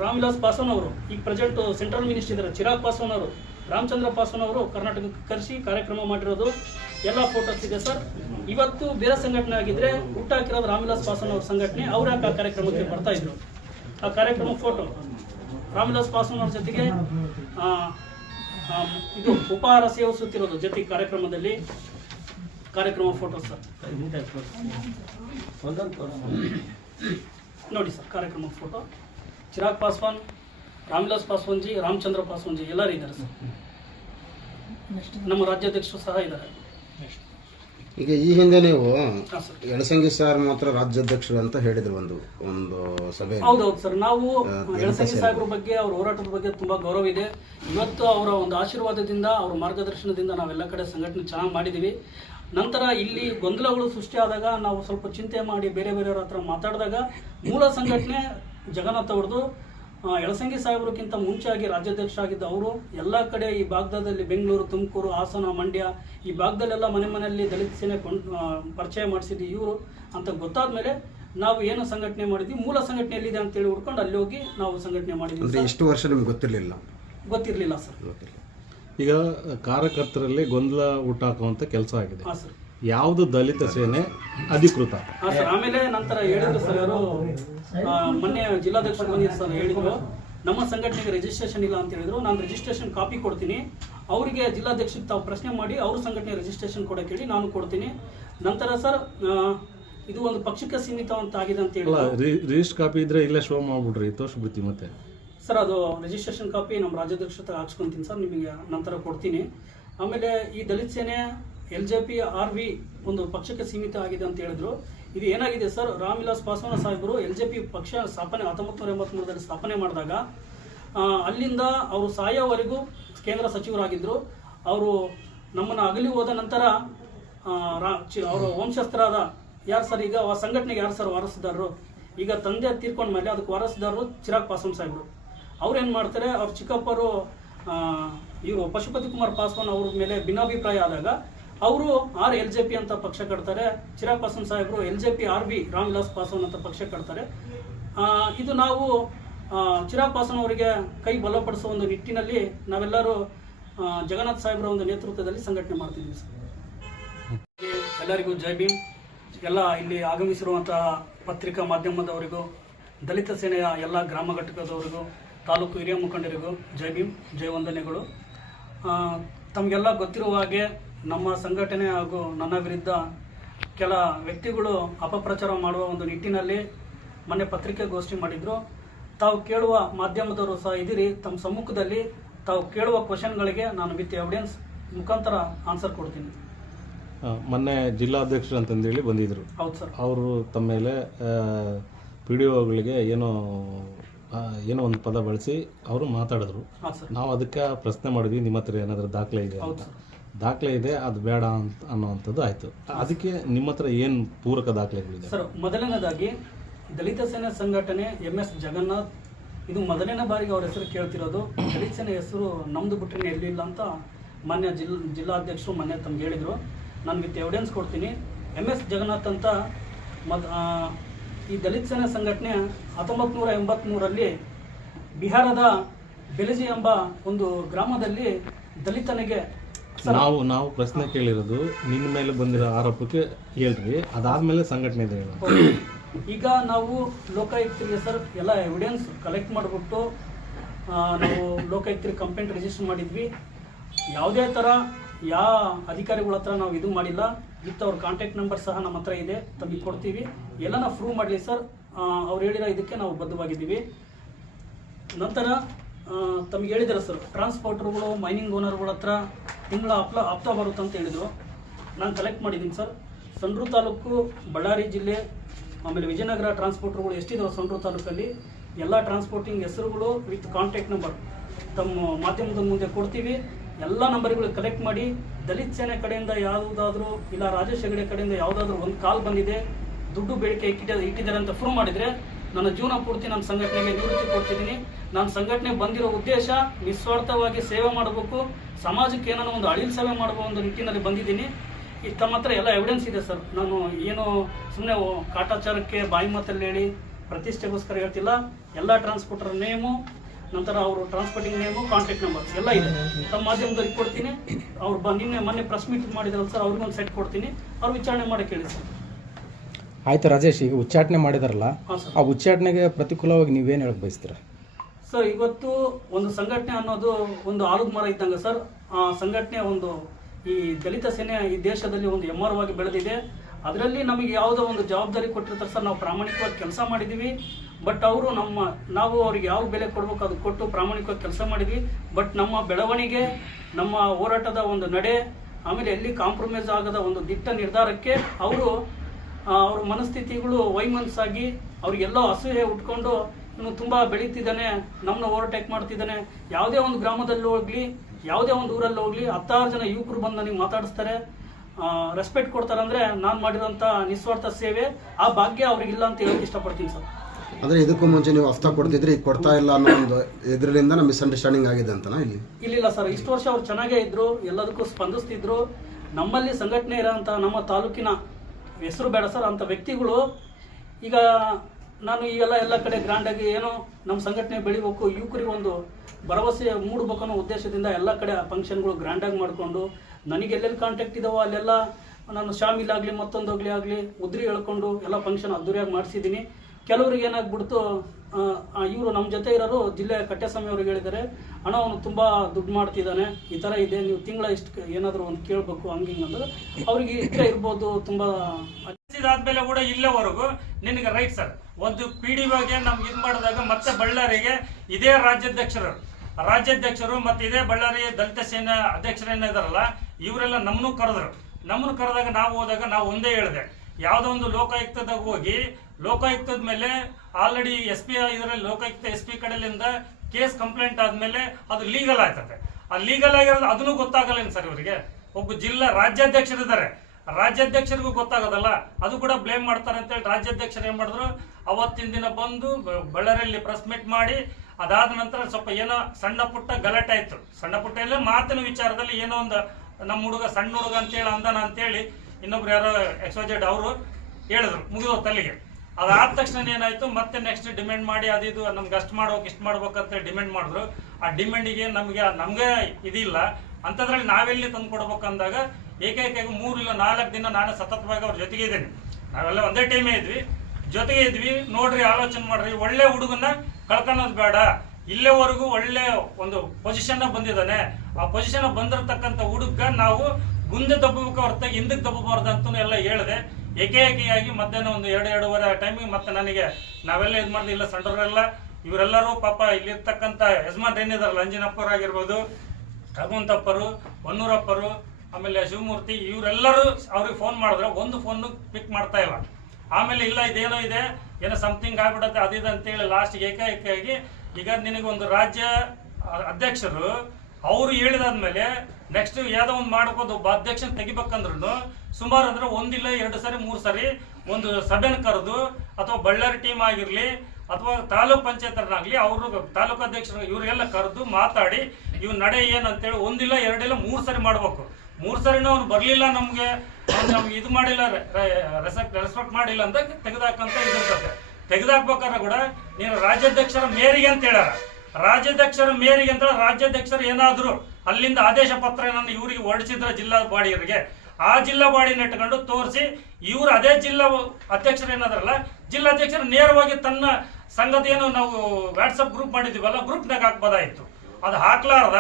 ರಾಮವಿಲಾಸ್ ಪಾಸ್ವಾನ್ ಅವರು, ಈಗ ಪ್ರೆಸೆಂಟ್ ಸೆಂಟ್ರಲ್ ಮಿನಿಸ್ಟರ್ ಇದ್ದಾರೆ, ಚಿರಾಗ್ ಪಾಸ್ವಾನ್ ಅವರು, ರಾಮಚಂದ್ರ ಪಾಸ್ವಾನ್ ಅವರು ಕರ್ನಾಟಕಕ್ಕೆ ಕರೆಸಿ ಕಾರ್ಯಕ್ರಮ ಮಾಡಿರೋದು. ಎಲ್ಲ ಫೋಟೋಸ್ ಇದೆ ಸರ್. ಇವತ್ತು ಬೇರೆ ಸಂಘಟನೆ ಆಗಿದ್ರೆ ಹುಟ್ಟಾಕಿರೋದು ರಾಮವಿಲಾಸ್ ಪಾಸ್ವಾನ್ ಅವ್ರ ಸಂಘಟನೆ. ಅವ್ರ ಆ ಕಾರ್ಯಕ್ರಮಕ್ಕೆ ಬರ್ತಾ ಇದ್ರು? ಆ ಕಾರ್ಯಕ್ರಮ ಫೋಟೋ ರಾಮವಿಲಾಸ್ ಪಾಸ್ವಾನ್ ಅವ್ರ ಜೊತೆಗೆ ಇದು ಉಪಹಾರ ಸೇವಿಸುತ್ತಿರೋದು ಜೊತೆಗೆ ಕಾರ್ಯಕ್ರಮದಲ್ಲಿ ಕಾರ್ಯಕ್ರಮ ಫೋಟೋ ಸರ್. ನೋಡಿ ಸರ್, ಕಾರ್ಯಕ್ರಮ ಫೋಟೋ ಚಿರಾಗ್ ಪಾಸ್ವಾನ್, ರಾಮವಿಲಾಸ್ ಪಾಸ್ವಾನ್ಜಿ, ರಾಮಚಂದ್ರ ಪಾಸ್ವಾನ್ಜಿ ಎಲ್ಲರೂ ಇದ್ದಾರೆ ಸರ್. ನಮ್ಮ ರಾಜ್ಯಾಧ್ಯಕ್ಷರು ಸಹ ಇದ್ದಾರೆ. ಈಗ ಈ ಹಿಂದೆ ನೀವು ಸರ್. ಎಳಸಂಗಿ ಸರ್ ಮಾತ್ರ ರಾಜ್ಯಾಧ್ಯಕ್ಷರು ಅಂತ ಹೇಳಿದ್ರು ಒಂದು ಒಂದು ಸಭೆ. ಹೌದೌದು ಸರ್. ನಾವು ಎಳಸಂಗಿ. ಸಾಹೇಬ್ರ ಬಗ್ಗೆ ಅವ್ರ ಹೋರಾಟದ ಬಗ್ಗೆ ತುಂಬಾ ಗೌರವ ಇದೆ. ಇವತ್ತು ಅವರ ಒಂದು ಆಶೀರ್ವಾದದಿಂದ ಅವ್ರ ಮಾರ್ಗದರ್ಶನದಿಂದ ನಾವೆಲ್ಲ ಕಡೆ ಸಂಘಟನೆ ಚೆನ್ನಾಗಿ ಮಾಡಿದೀವಿ. ನಂತರ ಇಲ್ಲಿ ಗೊಂದಲಗಳು ಸೃಷ್ಟಿಯಾದಾಗ ನಾವು ಸ್ವಲ್ಪ ಚಿಂತೆ ಮಾಡಿ ಬೇರೆ ಬೇರೆಯವ್ರ ಹತ್ರ ಮಾತಾಡಿದಾಗ ಮೂಲ ಸಂಘಟನೆ ಜಗನ್ನಾಥ್ ಅವ್ರದ್ದು. ಆ, ಎಳಸಂಗಿ ಸಾಹೇಬ್ರಕ್ಕಿಂತ ಮುಂಚೆಯಾಗಿ ರಾಜ್ಯಾಧ್ಯಕ್ಷ ಆಗಿದ್ದ ಅವರು ಎಲ್ಲ ಕಡೆ ಈ ಭಾಗದಲ್ಲಿ ಬೆಂಗಳೂರು ತುಮಕೂರು ಹಾಸನ ಮಂಡ್ಯ ಈ ಭಾಗದಲ್ಲೆಲ್ಲ ಮನೆ ಮನೆಯಲ್ಲಿ ದಲಿತ ಸೇನೆ ಕೊಂಡ್ ಪರಿಚಯ ಮಾಡಿಸಿದ್ದು ಇವರು. ಅಂತ ಗೊತ್ತಾದ ಮೇಲೆ ನಾವು ಏನು ಸಂಘಟನೆ ಮಾಡಿದ್ವಿ? ಮೂಲ ಸಂಘಟನೆ ಎಲ್ಲಿದೆ ಅಂತೇಳಿ ಹುಡ್ಕೊಂಡು ಅಲ್ಲಿ ಹೋಗಿ ನಾವು ಸಂಘಟನೆ ಮಾಡಿದ್ವಿ ಎಷ್ಟು ಇಷ್ಟು ವರ್ಷ ನಿಮ್ಗೆ ಗೊತ್ತಿರಲಿಲ್ಲ? ಗೊತ್ತಿರಲಿಲ್ಲ ಸರ್. ಈಗ ಕಾರ್ಯಕರ್ತರಲ್ಲಿ ಗೊಂದಲ ಹುಟ್ಟಾಕುವಂಥ ಕೆಲಸ ಆಗಿದೆ. ಹಾಂ ಸರ್. ಯಾವುದು ದಲಿತ ಸೇನೆ ಅಧಿಕೃತ? ಹಾಂ ಸರ್ ಆಮೇಲೆ ನಂತರ ಹೇಳಿದ್ರು ಸರ್ ಯಾರು ಆ, ಮೊನ್ನೆ ಜಿಲ್ಲಾಧ್ಯಕ್ಷರು ಸರ್ ಹೇಳಿದ್ರು. ನಮ್ಮ ಸಂಘಟನೆಗೆ ರಿಜಿಸ್ಟ್ರೇಷನ್ ಇಲ್ಲ ಅಂತ ಹೇಳಿದ್ರು. ನಾನು ರಿಜಿಸ್ಟ್ರೇಷನ್ ಕಾಪಿ ಕೊಡ್ತೀನಿ. ಅವರಿಗೆ ಜಿಲ್ಲಾಧ್ಯಕ್ಷರಿಗೆ ತಾವು ಪ್ರಶ್ನೆ ಮಾಡಿ ಅವ್ರ ಸಂಘಟನೆ ರಿಜಿಸ್ಟ್ರೇಷನ್ ಕೊಡಕ್ಕೆ ಹೇಳಿ ನಾನು ಕೊಡ್ತೀನಿ. ನಂತರ ಸರ್ ಆ, ಇದು ಒಂದು ಪಕ್ಷಕ್ಕೆ ಸೀಮಿತ ಅಂತ ಆಗಿದೆ ಅಂತ ಅಲ್ಲ ಹೇಳಿ ರಿಜಿಸ್ಟರ್ ಕಾಪಿ ಇದ್ರೆ ಇಲ್ಲೇ ಶೋ ಮಾಡ್ಬಿಡ್ರಿ ತೋರಿಸ್ಬಿಡ್ತಿ ಮತ್ತೆ. ಸರ್ ಅದು ರಿಜಿಸ್ಟ್ರೇಷನ್ ಕಾಪಿ ನಮ್ಮ ರಾಜ್ಯಾಧ್ಯಕ್ಷ ಹತ್ರ ಹಾಕ್ಸ್ಕೊಂತೀನಿ ಸರ್ ನಿಮಗೆ ನಂತರ ಕೊಡ್ತೀನಿ. ಆಮೇಲೆ ಈ Dalit Sene L J P R V ಒಂದು ಪಕ್ಷಕ್ಕೆ ಸೀಮಿತ ಆಗಿದೆ ಅಂತ ಹೇಳಿದ್ರು. ಇದು ಏನಾಗಿದೆ ಸರ್? ರಾಮವಿಲಾಸ್ ಪಾಸ್ವಾನ ಸಾಹೇಬರು ಎಲ್ ಜೆ ಪಿ ಪಕ್ಷ ಸ್ಥಾಪನೆ ಹತ್ತೊಂಬತ್ತು ನೂರ ಎಂಬತ್ಮೂರರಲ್ಲಿ ಸ್ಥಾಪನೆ ಮಾಡಿದಾಗ ಅಲ್ಲಿಂದ ಅವರು ಸಾಯೋವರೆಗೂ ಕೇಂದ್ರ ಸಚಿವರಾಗಿದ್ದರು ಅವರು ನಮ್ಮನ್ನು ಅಗಲಿ ಹೋದ ನಂತರ ಅವರ ವಂಶಸ್ಥರಾದ ಯಾರು ಸರ್ ಈಗ? ಆ ಸಂಘಟನೆಗೆ ಯಾರು ಸರ್ ವಾರಸುದಾರರು? ಈಗ ತಂದೆ ತೀರ್ಕೊಂಡ ಮೇಲೆ ಅದಕ್ಕೆ ವಾರಸುದಾರರು ಚಿರಾಗ್ ಪಾಸ್ವಾನ್ ಸಾಹೇಬರು. ಅವ್ರು ಏನು ಮಾಡ್ತಾರೆ? ಅವ್ರ ಚಿಕ್ಕಪ್ಪರು ಇವರು ಪಶುಪತಿ ಕುಮಾರ್ ಪಾಸ್ವಾನ್ ಅವ್ರ ಮೇಲೆ ಭಿನ್ನಾಭಿಪ್ರಾಯ ಆದಾಗ ಅವರು ಆರ್ ಎಲ್ ಜೆ ಪಿ ಅಂತ ಪಕ್ಷ ಕಟ್ತಾರೆ. ಚಿರಾಗ್ ಪಾಸ್ವಾನ್ ಸಾಹೇಬರು L J P, R B Ram Vilas Paswan ಅಂತ ಪಕ್ಷ ಕಟ್ತಾರೆ. ಇದು ನಾವು ಚಿರಾಗ್ ಪಾಸ್ವಾನ್ ಅವರಿಗೆ ಕೈ ಬಲಪಡಿಸುವ ಒಂದು ನಿಟ್ಟಿನಲ್ಲಿ ನಾವೆಲ್ಲರೂ ಜಗನ್ನಾಥ್ ಸಾಹೇಬ್ರ ಒಂದು ನೇತೃತ್ವದಲ್ಲಿ ಸಂಘಟನೆ ಮಾಡ್ತಿದ್ದೀವಿ ಸರ್. ಎಲ್ಲರಿಗೂ ಜೈ ಭೀಮ್. ಎಲ್ಲ ಇಲ್ಲಿ ಆಗಮಿಸಿರುವಂತಹ ಪತ್ರಿಕಾ ಮಾಧ್ಯಮದವರಿಗೂ, ದಲಿತ ಸೇನೆಯ ಎಲ್ಲ ಗ್ರಾಮ ಘಟಕದವರಿಗೂ, ತಾಲೂಕು ಹಿರಿಯ ಮುಖಂಡರಿಗೂ ಜೈ ಭೀಮ್, ಜೈ ವಂದನೆಗಳು. ತಮಗೆಲ್ಲ ಗೊತ್ತಿರುವ ಹಾಗೆ ನಮ್ಮ ಸಂಘಟನೆ ಹಾಗೂ ನನ್ನ ವಿರುದ್ಧ ಕೆಲ ವ್ಯಕ್ತಿಗಳು ಅಪಪ್ರಚಾರ ಮಾಡುವ ಒಂದು ನಿಟ್ಟಿನಲ್ಲಿ ಮೊನ್ನೆ ಪತ್ರಿಕೆಗೋಷ್ಠಿ ಮಾಡಿದ್ರು. ತಾವು ಕೇಳುವ ಮಾಧ್ಯಮದವರು ಸಹ ಇದ್ದೀರಿ. ತಮ್ಮ ಸಮ್ಮುಖದಲ್ಲಿ ತಾವು ಕೇಳುವ ಕ್ವಶನ್ಗಳಿಗೆ ನಾನು ವಿತ್ ಎವಿಡೆನ್ಸ್ ಮುಖಾಂತರ ಆನ್ಸರ್ ಕೊಡ್ತೀನಿ. ಮೊನ್ನೆ ಜಿಲ್ಲಾಧ್ಯಕ್ಷರು ಅಂತಂದೇಳಿ ಬಂದಿದ್ರು. ಹೌದು ಸರ್. ಅವರು ತಮ್ಮ ಮೇಲೆ ಪಿ ಡಿ ಒಗಳಿಗೆ ಏನೋ ಏನೋ ಒಂದು ಪದ ಬಳಸಿ ಅವರು ಮಾತಾಡಿದ್ರು. ನಾವು ಅದಕ್ಕೆ ಪ್ರಶ್ನೆ ಮಾಡಿದ್ವಿ ನಿಮ್ಮ ಹತ್ರ ಏನಾದರೂ ದಾಖಲೆ ಇದೆ ಹೌದು ಅಂತ ಸರ್. ದಾಖಲೆ ಇದೆ, ಅದು ಬೇಡ ಅಂತ ಅನ್ನುವಂಥದ್ದು ಆಯಿತು. ಅದಕ್ಕೆ ನಿಮ್ಮ ಹತ್ರ ಏನು ಪೂರಕ ದಾಖಲೆಗಳಿದೆ? ಸರ್, ಮೊದಲನೇದಾಗಿ ದಲಿತ ಸೇನಾ ಸಂಘಟನೆ ಎಂ ಎಸ್ ಜಗನ್ನಾಥ್, ಇದು ಮೊದಲನೇ ಬಾರಿಗೆ ಅವ್ರ ಹೆಸರು ಕೇಳ್ತಿರೋದು. ದಲಿತ ಸೇನೆ ಹೆಸರು ನಮ್ದು ಬಿಟ್ಟರೆ ಎಲ್ಲಿಲ್ಲ ಅಂತ ಮಾನ್ಯ ಜಿಲ್, ಜಿಲ್ಲಾಧ್ಯಕ್ಷರು ಮೊನ್ನೆ ತಮ್ಗೆ ಹೇಳಿದರು. ನಾನು ವಿತ್ ಎವಿಡೆನ್ಸ್ ಕೊಡ್ತೀನಿ. ಎಂ ಎಸ್ ಜಗನ್ನಾಥ್ ಅಂತ ಮದ್ ಈ ದಲಿತ ಸೇನಾ ಸಂಘಟನೆ ಹತ್ತೊಂಬತ್ತು ನೂರ ಎಂಬತ್ತ್ಮೂರಲ್ಲಿ ಬಿಹಾರದ ಬೆಲಜಿ ಎಂಬ ಒಂದು ಗ್ರಾಮದಲ್ಲಿ ದಲಿತನಿಗೆ ನಾವು ನಾವು ಪ್ರಶ್ನೆ ಕೇಳಿರೋದು ನಿನ್ನ ಮೇಲೆ ಬಂದಿರೋ ಆರೋಪಕ್ಕೆ ಹೇಳ್ರಿ. ಅದಾದ್ಮೇಲೆ ಸಂಘಟನೆ ಇದೆ ಈಗ ನಾವು ಲೋಕಾಯುಕ್ತರಿಗೆ ಸರ್ ಎಲ್ಲ ಎವಿಡೆನ್ಸ್ ಕಲೆಕ್ಟ್ ಮಾಡಿಬಿಟ್ಟು ನಾವು ಲೋಕಾಯುಕ್ತರಿಗೆ ಕಂಪ್ಲೇಂಟ್ ರಿಜಿಸ್ಟರ್ ಮಾಡಿದ್ವಿ. ಯಾವುದೇ ಥರ ಯಾವ ಅಧಿಕಾರಿಗಳ ಹತ್ರ ನಾವು ಇದು ಮಾಡಿಲ್ಲ. ವಿತ್ ಅವ್ರ ಕಾಂಟ್ಯಾಕ್ಟ್ ನಂಬರ್ ಸಹ ನಮ್ಮ ಹತ್ರ ಇದೆ ತಮಗೆ ಕೊಡ್ತೀವಿ. ಎಲ್ಲನ ಪ್ರೂವ್ ಮಾಡಲಿ ಸರ್. ಅವ್ರು ಹೇಳಿರೋ ಇದಕ್ಕೆ ನಾವು ಬದ್ಧವಾಗಿದ್ದೀವಿ. ನಂತರ ತಮಗೆ ಹೇಳಿದ್ದಾರೆ ಸರ್ ಟ್ರಾನ್ಸ್ಪೋರ್ಟರ್ಗಳು ಮೈನಿಂಗ್ ಓನರ್ಗಳ ಹತ್ರ ತಿಂಗಳ ಅಪ್ಲ ಹಪ್ತ ಬರುತ್ತೆ ಅಂತ ಹೇಳಿದರು. ನಾನು ಕಲೆಕ್ಟ್ ಮಾಡಿದ್ದೀನಿ ಸರ್. ಸಂಡ್ರು ತಾಲೂಕು, ಬಳ್ಳಾರಿ ಜಿಲ್ಲೆ, ಆಮೇಲೆ ವಿಜಯನಗರ ಟ್ರಾನ್ಸ್ಪೋರ್ಟರ್ಗಳು ಎಷ್ಟಿದಾವೆ ಸಂಡ್ರು ತಾಲೂಕಲ್ಲಿ, ಎಲ್ಲ ಟ್ರಾನ್ಸ್ಪೋರ್ಟಿಂಗ್ ಹೆಸರುಗಳು ವಿತ್ ಕಾಂಟ್ಯಾಕ್ಟ್ ನಂಬರ್ ತಮ್ಮ ಮಾಧ್ಯಮದ ಮುಂದೆ ಕೊಡ್ತೀವಿ. ಎಲ್ಲ ನಂಬರ್ಗಳು ಕಲೆಕ್ಟ್ ಮಾಡಿ, ದಲಿತ್ ಸೇನೆ ಕಡೆಯಿಂದ ಯಾವುದಾದ್ರೂ, ಇಲ್ಲ ರಾಜೇಶ್ ಹೆಗಡೆ ಕಡೆಯಿಂದ ಯಾವುದಾದ್ರೂ ಒಂದು ಕಾಲ್ ಬಂದಿದೆ, ದುಡ್ಡು ಬೇಡಿಕೆ ಇಟ್ಟಿದ್ದಾರೆ ಅಂತ ಪ್ರೂವ್ ಮಾಡಿದರೆ ನನ್ನ ಜೀವನ ಪೂರ್ತಿ ನನ್ನ ಸಂಘಟನೆಗೆ ನಿವೃತ್ತಿ ಕೊಡ್ತಿದ್ದೀನಿ. ನನ್ನ ಸಂಘಟನೆ ಬಂದಿರೋ ಉದ್ದೇಶ ನಿಸ್ವಾರ್ಥವಾಗಿ ಸೇವೆ ಮಾಡಬೇಕು. ಸಮಾಜಕ್ಕೆ ಏನೋ ಒಂದು ಅಳಿಲ್ ಸೇವೆ ಮಾಡುವ ಒಂದು ನಿಟ್ಟಿನಲ್ಲಿ ಬಂದಿದ್ದೀನಿ. ಈ ತಮ್ಮ ಹತ್ರ ಎಲ್ಲ ಎವಿಡೆನ್ಸ್ ಇದೆ ಸರ್. ನಾನು ಏನು ಸುಮ್ಮನೆ ಕಾಟಾಚಾರಕ್ಕೆ ಬಾಯಿ ಮಾತಲ್ಲಿ ಹೇಳಿ ಪ್ರತಿಷ್ಠೆಗೋಸ್ಕರ ಹೇಳ್ತಿಲ್ಲ. ಎಲ್ಲ ಟ್ರಾನ್ಸ್ಪೋರ್ಟರ್ ನೇಮು, ನಂತರ ಅವರು ಟ್ರಾನ್ಸ್ಪೋರ್ಟಿಂಗ್ ನೇಮು ಕಾಂಟ್ಯಾಕ್ಟ್ ನಂಬರ್ ಎಲ್ಲ ಇದೆ. ತಮ್ಮ ಮಾಧ್ಯಮದಲ್ಲಿ ಕೊಡ್ತೀನಿ. ಅವ್ರು ನಿನ್ನೆ ಮೊನ್ನೆ ಪ್ರೆಸ್ ಮೀಟ್ ಮಾಡಿದ್ರಲ್ಲ ಸರ್, ಅವ್ರಿಗೊಂದು ಸೆಟ್ ಕೊಡ್ತೀನಿ. ಅವ್ರು ವಿಚಾರಣೆ ಮಾಡಿ ಕೇಳಿ ಸರ್. ಆಯ್ತು ರಾಜೇಶ್ ಈಗ ಉಚ್ಚಾಟನೆ ಮಾಡಿದಾರಲ್ಲ ಹಾಂ ಸರ್. ಆ ಉಚ್ಚಾಟನೆಗೆ ಪ್ರತಿಕೂಲವಾಗಿ ನೀವೇನು ಹೇಳಕ್ ಬಯಸ್ತೀರ? ಸರ್ ಇವತ್ತು ಒಂದು ಸಂಘಟನೆ ಅನ್ನೋದು ಒಂದು ಆಲದ ಮರ ಇದ್ದಂಗೆ ಸರ್. ಆ ಸಂಘಟನೆ ಒಂದು ಈ ದಲಿತ ಸೇನೆ ಈ ದೇಶದಲ್ಲಿ ಒಂದು ಎಮ್ಮರವಾಗಿ ಬೆಳೆದಿದೆ. ಅದರಲ್ಲಿ ನಮಗೆ ಯಾವುದೋ ಒಂದು ಜವಾಬ್ದಾರಿ ಕೊಟ್ಟಿರ್ತಾರೆ ಸರ್. ನಾವು ಪ್ರಾಮಾಣಿಕವಾಗಿ ಕೆಲಸ ಮಾಡಿದ್ದೀವಿ ಬಟ್ ಅವರು ನಮ್ಮ ನಾವು ಅವ್ರಿಗೆ ಯಾವ ಬೆಲೆ ಕೊಡಬೇಕು ಅದು ಕೊಟ್ಟು ಪ್ರಾಮಾಣಿಕವಾಗಿ ಕೆಲಸ ಮಾಡಿದ್ವಿ. ಬಟ್ ನಮ್ಮ ಬೆಳವಣಿಗೆ ನಮ್ಮ ಹೋರಾಟದ ಒಂದು ನಡೆ ಆಮೇಲೆ ಎಲ್ಲಿ ಕಾಂಪ್ರಮೈಸ್ ಆಗದ ಒಂದು ದಿಟ್ಟ ನಿರ್ಧಾರಕ್ಕೆ ಅವರು ಅವ್ರ ಮನಸ್ಥಿತಿಗಳು ವೈಮನಸ್ಸಾಗಿ ಅವ್ರಿಗೆಲ್ಲೋ ಅಸೂಯೆ ಉಟ್ಕೊಂಡು ಇವನು ತುಂಬ ಬೆಳೀತಿದ್ದಾನೆ ನಮ್ಮನ್ನ ಓವರ್ಟೇಕ್ ಮಾಡ್ತಿದ್ದಾನೆ. ಯಾವುದೇ ಒಂದು ಗ್ರಾಮದಲ್ಲಿ ಹೋಗ್ಲಿ ಯಾವುದೇ ಒಂದು ಊರಲ್ಲಿ ಹೋಗ್ಲಿ ಹತ್ತಾರು ಜನ ಯುವಕರು ಬಂದು ನನಗೆ ಮಾತಾಡಿಸ್ತಾರೆ. ರೆಸ್ಪೆಕ್ಟ್ ಕೊಡ್ತಾರೆ ಅಂದರೆ ನಾನು ಮಾಡಿರೋಂಥ ನಿಸ್ವಾರ್ಥ ಸೇವೆ ಆ ಭಾಗ್ಯ ಅವ್ರಿಗಿಲ್ಲ ಅಂತ ಹೇಳಕ್ಕೆ ಇಷ್ಟಪಡ್ತೀನಿ ಸರ್. ಅಂದ್ರೆ ಇದಕ್ಕೂ ಮುಂಚೆ ನೀವು ಹಫ್ತಾ ಕೊಡ್ತಿದ್ರಿ ಈಗ ಕೊಡ್ತಾ ಇಲ್ಲ ಅನ್ನೋ ಒಂದು ಇದರಿಂದ ಮಿಸ್ಅಂಡರ್ಸ್ಟ್ಯಾಂಡಿಂಗ್ ಆಗಿದೆ ಅಂತನಾ ಇಲ್ಲಿ? ಇಲ್ಲಿಲ್ಲ ಸರ್ ಇಷ್ಟು ವರ್ಷ ಅವ್ರು ಚೆನ್ನಾಗೇ ಇದ್ರು ಎಲ್ಲದಕ್ಕೂ ಸ್ಪಂದಿಸ್ತಿದ್ರು. ನಮ್ಮಲ್ಲಿ ಸಂಘಟನೆ ಇರೋಂಥ ನಮ್ಮ ತಾಲೂಕಿನ ಹೆಸರು ಬೇಡ ಸರ್ ಅಂಥ ವ್ಯಕ್ತಿಗಳು. ಈಗ ನಾನು ಈಗೆಲ್ಲ ಎಲ್ಲ ಕಡೆ ಗ್ರ್ಯಾಂಡಾಗಿ ಏನು ನಮ್ಮ ಸಂಘಟನೆ ಬೆಳಿಬೇಕು, ಯುವಕರಿಗೆ ಒಂದು ಭರವಸೆ ಮೂಡಬೇಕು ಉದ್ದೇಶದಿಂದ ಎಲ್ಲ ಕಡೆ ಫಂಕ್ಷನ್ಗಳು ಗ್ರ್ಯಾಂಡಾಗಿ ಮಾಡಿಕೊಂಡು, ನನಗೆ ಎಲ್ಲೆಲ್ಲಿ ಕಾಂಟ್ಯಾಕ್ಟ್ ಇದಾವೋ ಅಲ್ಲೆಲ್ಲ ನಾನು ಶಾಮಿಲ್ ಆಗಲಿ ಹೋಗಲಿ ಆಗಲಿ, ಉದ್ರಿ ಹೇಳ್ಕೊಂಡು ಎಲ್ಲ ಫಂಕ್ಷನ್ ಅದ್ದೂರಿಯಾಗಿ ಮಾಡಿಸಿದ್ದೀನಿ. ಕೆಲವ್ರಿಗೆ ಏನಾಗ್ಬಿಡ್ತು ಇವರು ನಮ್ಮ ಜೊತೆ ಇರೋರು ಜಿಲ್ಲೆ ಕಟ್ಟೆಸ್ವಾಮಿ ಅವ್ರಿಗೆ ಹೇಳಿದ್ದಾರೆ ಹಣ ಅವನು ತುಂಬ ದುಡ್ಡು ಮಾಡ್ತಿದ್ದಾನೆ ಈ ಥರ ಇದೆ, ನೀವು ತಿಂಗಳ ಇಷ್ಟು ಏನಾದರೂ ಒಂದು ಕೇಳಬೇಕು, ಹಂಗೆ ಹಿಂಗೆ ಅವ್ರಿಗೆ ಇಷ್ಟ ಇರ್ಬೋದು, ತುಂಬ ಆದ್ಮೇಲೆ ಕೂಡ ಇಲ್ಲೇವರೆಗೂ ನಿನಗೆ ರೈಟ್ ಸರ್, ಒಂದು ಪಿ ಡಿ ಒಗೆ ನಮ್ಗೆ ಇದು ಮಾಡಿದಾಗ ಮತ್ತೆ ಬಳ್ಳಾರಿಗೆ ಇದೇ ರಾಜ್ಯಾಧ್ಯಕ್ಷರು ರಾಜ್ಯಾಧ್ಯಕ್ಷರು ಮತ್ತೆ ಇದೇ ಬಳ್ಳಾರಿ ದಲಿತ ಸೇನಾ ಅಧ್ಯಕ್ಷರು ಏನಿದಾರಲ್ಲ ಇವರೆಲ್ಲ ನಮ್ಮನ್ನು ಕರೆದ್ರು. ನಮ್ಮನ್ನು ಕರೆದಾಗ ನಾವು ಹೋದಾಗ ನಾವು ಒಂದೇ ಹೇಳಿದೆ, ಯಾವುದೋ ಒಂದು ಲೋಕಾಯುಕ್ತದಾಗ ಹೋಗಿ ಲೋಕಾಯುಕ್ತದ ಮೇಲೆ ಆಲ್ರೆಡಿ ಎಸ್ ಪಿ ಇದರಲ್ಲಿ ಲೋಕಾಯುಕ್ತ ಎಸ್ ಪಿ ಕಡೆಯಿಂದ ಕೇಸ್ ಕಂಪ್ಲೇಂಟ್ ಆದ್ಮೇಲೆ ಅದು ಲೀಗಲ್ ಆಯ್ತದೆ ಆ ಲೀಗಲ್ ಆಗಿರೋದು ಅದನ್ನು ಗೊತ್ತಾಗಲ್ಲೇನು ಸರ್ ಇವರಿಗೆ? ಒಬ್ಬ ಜಿಲ್ಲಾ ರಾಜ್ಯಾಧ್ಯಕ್ಷರಿದ್ದಾರೆ. ರಾಜ್ಯಾಧ್ಯಕ್ಷರಿಗೂ ಗೊತ್ತಾಗೋದಲ್ಲ. ಅದು ಕೂಡ ಬ್ಲೇಮ್ ಮಾಡ್ತಾರೆ ಅಂತೇಳಿ ರಾಜ್ಯಾಧ್ಯಕ್ಷರು ಏನ್ ಮಾಡಿದ್ರು? ಅವತ್ತಿನ ದಿನ ಬಂದು ಬಳ್ಳಾರಿಯಲ್ಲಿ ಪ್ರೆಸ್ ಮೀಟ್ ಮಾಡಿ, ಅದಾದ ನಂತರ ಸ್ವಲ್ಪ ಏನೋ ಸಣ್ಣ ಪುಟ್ಟ ಗಲಾಟೆ ಆಯ್ತು. ಸಣ್ಣ ಪುಟ್ಟ ಎಲ್ಲ ಮಾತಿನ ವಿಚಾರದಲ್ಲಿ ಏನೋ ಒಂದು ನಮ್ಮ ಹುಡುಗ ಸಣ್ಣ ಹುಡುಗ ಅಂತೇಳಿ ಅಂದಾನ ಅಂತೇಳಿ ಇನ್ನೊಬ್ರು ಯಾರೋ ಎಕ್ಸ್ವೈಜೆಡ್ ಅವರು ಹೇಳಿದ್ರು ಮುಗಿದೋ ಅಲ್ಲಿಗೆ. ಅದಾದ ತಕ್ಷಣ ಏನಾಯ್ತು? ಮತ್ತೆ ನೆಕ್ಸ್ಟ್ ಡಿಮ್ಯಾಂಡ್ ಮಾಡಿ ಅದಿದು ನಮ್ಗೆ ಅಷ್ಟು ಮಾಡ್ಬೇಕು, ಇಷ್ಟು ಅಂತ ಡಿಮ್ಯಾಂಡ್ ಮಾಡಿದ್ರು. ಆ ಡಿಮ್ಯಾಂಡಿಗೆ ನಮ್ಗೆ ನಮ್ಗೆ ಇದಿಲ್ಲ. ಅಂಥದ್ರಲ್ಲಿ ನಾವೆಲ್ಲಿ ತಂದು ಕೊಡ್ಬೇಕು ಅಂದಾಗ ಏಕೈಕ ಮೂರು ಇಲ್ಲ ನಾಲ್ಕು ದಿನ ನಾನು ಸತತವಾಗಿ ಅವ್ರ ಜೊತೆಗೆ ಇದ್ದೇನೆ. ನಾವೆಲ್ಲ ಒಂದೇ ಟೈಮೇ ಇದ್ವಿ. ಜೊತೆಗೆ ಇದ್ವಿ. ನೋಡ್ರಿ, ಆಲೋಚನೆ ಮಾಡ್ರಿ. ಒಳ್ಳೆ ಹುಡುಗನ ಕಳ್ಕೊಳೋದು ಬೇಡ. ಇಲ್ಲೇವರೆಗೂ ಒಳ್ಳೆ ಒಂದು ಪೊಸಿಷನ್ ಬಂದಿದ್ದಾನೆ. ಆ ಪೊಸಿಷನ್ ಬಂದಿರತಕ್ಕಂಥ ಹುಡುಗ ನಾವು ಮುಂದೆ ದಬ್ಬಬೇಕು ಹೊರತಾಗಿ ಹಿಂದಕ್ಕೆ ದಬ್ಬಬಾರ್ದು ಅಂತ ಎಲ್ಲ ಹೇಳಿದೆ. ಏಕೇಕಿಯಾಗಿ ಮಧ್ಯಾಹ್ನ ಒಂದು ಎರಡು, ಎರಡೂವರೆ ಟೈಮಿಗೆ ಮತ್ತೆ ನನಗೆ ನಾವೆಲ್ಲ ಇದು ಮಾಡಿದ್ವಿ ಇಲ್ಲ ಸಣ್ಣವರೆಲ್ಲ, ಇವರೆಲ್ಲರೂ ಪಾಪ ಇಲ್ಲಿರ್ತಕ್ಕಂಥ ಯಜಮಾನ್ ಏನಿದಾರಲ್ಲ ಅಂಜಿನಪ್ಪರು ಆಗಿರ್ಬೋದು, ರಘುವಂತಪ್ಪರು, ಹೊನ್ನೂರಪ್ಪರು, ಆಮೇಲೆ ಶಿವಮೂರ್ತಿ, ಇವರೆಲ್ಲರೂ ಅವ್ರಿಗೆ ಫೋನ್ ಮಾಡಿದ್ರೆ ಒಂದು ಫೋನ್ ಪಿಕ್ ಮಾಡ್ತಾ ಇಲ್ಲ. ಆಮೇಲೆ ಇಲ್ಲ, ಇದೇನೋ ಇದೆ, ಏನೋ ಸಮಥಿಂಗ್ ಆಗ್ಬಿಡತ್ತೆ ಅದಿದೆ ಅಂತೇಳಿ ಲಾಸ್ಟ್ ಏಕಾಏಕಿಯಾಗಿ ಈಗ ನಿನಗೊಂದು ರಾಜ್ಯ ಅಧ್ಯಕ್ಷರು ಅವರು ಹೇಳಿದಾದ್ಮೇಲೆ ನೆಕ್ಸ್ಟ್ ಯಾವ್ದೋ ಒಂದು ಮಾಡ್ಬೋದು ಅಧ್ಯಕ್ಷನ ತೆಗಿಬೇಕಂದ್ರೂ ಸುಮಾರು ಅಂದ್ರೆ ಒಂದಿಲ್ಲ, ಎರಡು ಸಾರಿ, ಮೂರು ಸಾರಿ ಒಂದು ಸಭೆನ ಕರೆದು ಅಥವಾ ಬಳ್ಳಾರಿ ಟೀಮ್ ಆಗಿರ್ಲಿ ಅಥವಾ ತಾಲೂಕ್ ಪಂಚಾಯತ್ನಾಗ್ಲಿ ಅವರು ತಾಲೂಕು ಅಧ್ಯಕ್ಷರು ಇವರೆಲ್ಲ ಕರೆದು ಮಾತಾಡಿ ಇವ್ ನಡೆ ಏನಂತೇಳಿ ಒಂದಿಲ್ಲ, ಎರಡಿಲ್ಲ, ಮೂರು ಸಾರಿ ಮಾಡ್ಬೇಕು. ಮೂರು ಸರಿನೂ ಅವ್ನು ಬರ್ಲಿಲ್ಲ ನಮ್ಗೆ ನಮ್ಗೆ ಇದು ಮಾಡಿಲ್ಲ ರೆಸ್ಪೆಕ್ಟ್ ಮಾಡಿಲ್ಲ ಅಂತ ತೆಗೆದಾಕಂತ ಇದಿರ್ತದೆ ತೆಗೆದಾಕ್ಬೇಕಾದ್ರೆ ಕೂಡ ನೀನು ರಾಜ್ಯಾಧ್ಯಕ್ಷರ ಮೇರಿಗೆ ಅಂತ ಹೇಳ್ಯಾರ. ರಾಜ್ಯಾಧ್ಯಕ್ಷರ ಮೇರೆಗೆ ಅಂತ ರಾಜ್ಯಾಧ್ಯಕ್ಷರು ಏನಾದರೂ ಅಲ್ಲಿಂದ ಆದೇಶ ಪತ್ರ ಏನನ್ನು ಇವರಿಗೆ ಹೊರಡಿಸಿದ್ರೆ ಜಿಲ್ಲಾ ಬಾಡಿಯವರಿಗೆ ಆ ಜಿಲ್ಲಾ ಬಾಡಿನ ಇಟ್ಕೊಂಡು ತೋರಿಸಿ ಇವರು ಅದೇ ಜಿಲ್ಲಾ ಅಧ್ಯಕ್ಷರು ಏನಾದ್ರಲ್ಲ, ಜಿಲ್ಲಾಧ್ಯಕ್ಷರು ನೇರವಾಗಿ ತನ್ನ ಸಂಗತಿಯನ್ನು ನಾವು ವಾಟ್ಸಪ್ ಗ್ರೂಪ್ ಮಾಡಿದೀವಲ್ಲ ಗ್ರೂಪ್ನಾಗ ಹಾಕ್ಬೋದಾಯ್ತು. ಅದು ಹಾಕ್ಲಾರ್ದ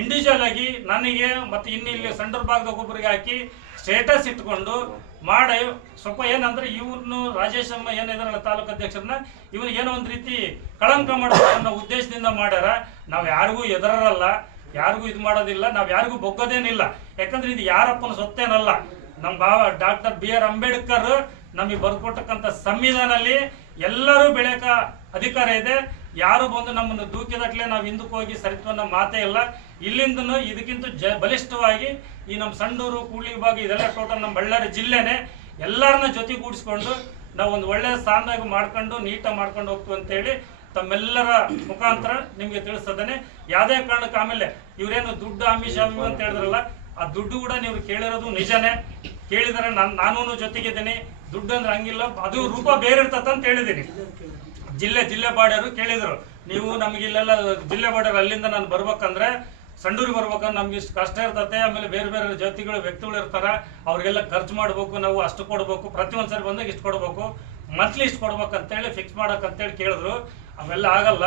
ಇಂಡಿವಿಜುವಲ್ ಆಗಿ ನನಗೆ ಮತ್ತೆ ಇನ್ನು ಇಲ್ಲಿ ಸೆಂಟ್ರಲ್ ಭಾಗದ ಒಬ್ಬರಿಗೆ ಹಾಕಿ ಸ್ಟೇಟಸ್ ಇಟ್ಕೊಂಡು ಮಾಡಿ ಸ್ವಲ್ಪ ಏನಂದ್ರೆ ಇವ್ರನ್ನು ರಾಜೇಶ್ ಅಮ್ಮ ಏನಿದಾರಲ್ಲ ತಾಲೂಕು ಅಧ್ಯಕ್ಷರನ್ನ ಇವನು ಏನೋ ಒಂದು ರೀತಿ ಕಳಂಕ ಮಾಡಬೇಕು ಅನ್ನೋ ಉದ್ದೇಶದಿಂದ ಮಾಡ್ಯಾರ. ನಾವು ಯಾರಿಗೂ ಎದರಲ್ಲ ಯಾರಿಗೂ ಇದು ಮಾಡೋದಿಲ್ಲ, ನಾವು ಯಾರಿಗೂ ಬೊಗ್ಗೋದೇನಿಲ್ಲ. ಯಾಕಂದ್ರೆ ಇದು ಯಾರಪ್ಪನ ಸೊತ್ತೇನಲ್ಲ. ನಮ್ಮ ಬಾವ ಡಾಕ್ಟರ್ ಬಿ ಆರ್ ಅಂಬೇಡ್ಕರ್ ನಮಗೆ ಬರ್ಕೊಟ್ಟಕ್ಕಂಥ ಸಂವಿಧಾನಲ್ಲಿ ಎಲ್ಲರೂ ಬೆಳೆಯಕ ಅಧಿಕಾರ ಇದೆ. ಯಾರು ಬಂದು ನಮ್ಮನ್ನು ದೂಕಿದಟ್ಲೆ ನಾವು ಹಿಂದಕ್ಕೆ ಹೋಗಿ ಸರಿತ್ವನ್ನ ಮಾತೇ ಇಲ್ಲ. ಇಲ್ಲಿಂದನೂ ಇದಕ್ಕಿಂತ ಜ ಬಲಿಷ್ಠವಾಗಿ ಈ ನಮ್ಮ ಸಂಡೂರು ಕೂಡ್ಲಿ ವಿಭಾಗ, ಇದೆಲ್ಲ ಟೋಟಲ್ ನಮ್ಮ ಬಳ್ಳಾರಿ ಜಿಲ್ಲೆನೆ ಎಲ್ಲರನ್ನ ಜೊತೆಗೂಡಿಸ್ಕೊಂಡು ನಾವು ಒಂದು ಒಳ್ಳೆಯ ಸ್ಥಾನದಾಗ ಮಾಡ್ಕೊಂಡು ನೀಟಾಗಿ ಮಾಡ್ಕೊಂಡು ಹೋಗ್ತೀವಿ ಅಂತೇಳಿ ತಮ್ಮೆಲ್ಲರ ಮುಖಾಂತರ ನಿಮಗೆ ತಿಳಿಸ್ತದೇ ಯಾವುದೇ ಕಾರಣಕ್ಕೆ ಆಮೇಲೆ ಇವರೇನು ದುಡ್ಡು ಆಮಿಷ ಅಂತ ಹೇಳಿದ್ರಲ್ಲ, ಆ ದುಡ್ಡು ಕೂಡ ನೀವು ಕೇಳಿರೋದು ನಿಜನೇ. ಕೇಳಿದರೆ ನಾನು, ನಾನೂನು ಜೊತೆಗಿದ್ದೀನಿ. ದುಡ್ಡು ಅಂದ್ರೆ ಹಂಗಿಲ್ಲ. ಅದು ರೂಪ ಬೇರೆ ಇರ್ತದ ಅಂತ ಹೇಳಿದ್ದೀನಿ. ಜಿಲ್ಲೆ ಜಿಲ್ಲೆ ಬಾಡ್ಯರು ಕೇಳಿದರು. ನೀವು ನಮ್ಗೆ ಇಲ್ಲೆಲ್ಲ ಜಿಲ್ಲೆ ಬಾಡ್ಯರು ಅಲ್ಲಿಂದ ನಾನು ಬರ್ಬೇಕಂದ್ರೆ ಸಂಡೂರಿಗೆ ಬರ್ಬೇಕಂದ್ರೆ ನಮ್ಗೆ ಇಷ್ಟು ಕಷ್ಟ ಇರ್ತತೆ, ಆಮೇಲೆ ಬೇರೆ ಬೇರೆ ಜಾತಿಗಳು, ವ್ಯಕ್ತಿಗಳು ಇರ್ತಾರೆ. ಅವ್ರಿಗೆಲ್ಲ ಖರ್ಚು ಮಾಡಬೇಕು, ನಾವು ಅಷ್ಟು ಕೊಡಬೇಕು ಪ್ರತಿ ಒಂದ್ಸರಿ ಬಂದಾಗ ಇಷ್ಟು ಕೊಡಬೇಕು. ಮಂತ್ಲಿ ಇಷ್ಟು ಕೊಡ್ಬೇಕು ಅಂತೇಳಿ ಫಿಕ್ಸ್ ಮಾಡಕ್ ಅಂತೇಳಿ ಕೇಳಿದ್ರು. ಅವೆಲ್ಲ ಆಗಲ್ಲ.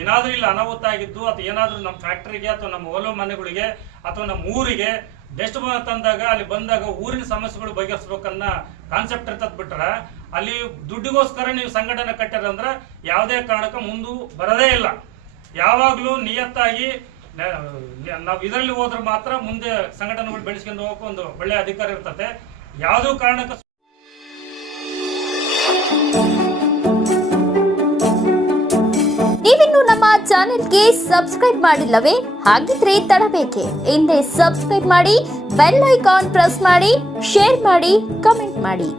ಏನಾದರೂ ಇಲ್ಲ ಅನಾಹುತ ಆಗಿದ್ದು, ಅಥವಾ ಏನಾದರೂ ನಮ್ಮ ಫ್ಯಾಕ್ಟ್ರಿಗೆ ಅಥವಾ ನಮ್ಮ ಓಲೋ ಮನೆಗಳಿಗೆ, ಅಥವಾ ನಮ್ಮ ಊರಿಗೆ ಬೆಸ್ಟ್ ತಂದಾಗ, ಅಲ್ಲಿ ಬಂದಾಗ ಊರಿನ ಸಮಸ್ಯೆಗಳು ಬಗೆಹರಿಸ್ಬೇಕನ್ನ ಕಾನ್ಸೆಪ್ಟ್ ಇರ್ತದ್ ಬಿಟ್ರ, ಅಲ್ಲಿ ದುಡ್ಡಿಗೋಸ್ಕರ ನೀವು ಸಂಘಟನೆ ಕಟ್ಟಾರಂದ್ರ ಯಾವುದೇ ಕಾರಣಕ್ಕೆ ಮುಂದು ಬರದೇ ಇಲ್ಲ. ಯಾವಾಗಲೂ ನಿಯತ್ತಾಗಿ ನಾವು ಇದರಲ್ಲಿ ಹೋದ್ರೆ ಮಾತ್ರ ಮುಂದೆ ಸಂಘಟನೆಗಳು ಬೆಳೆಸ್ಕೊಂಡು ಹೋಗೋಕೆ ಒಂದು ಒಳ್ಳೆ ಅಧಿಕಾರ ಇರ್ತದೆ ಯಾವುದೋ ಕಾರಣಕ್ಕೆ ನೀವಿನ್ನು ನಮ್ಮ ಚಾನೆಲ್ಗೆ ಸಬ್ಸ್ಕ್ರೈಬ್ ಮಾಡಿಲ್ಲವೇ? ಹಾಗಿದ್ರೆ ತಡಬೇಕೆ. ಹಿಂದೆ ಸಬ್ಸ್ಕ್ರೈಬ್ ಮಾಡಿ, ಬೆಲ್ ಐಕಾನ್ ಪ್ರೆಸ್ ಮಾಡಿ, ಶೇರ್ ಮಾಡಿ, ಕಮೆಂಟ್ ಮಾಡಿ.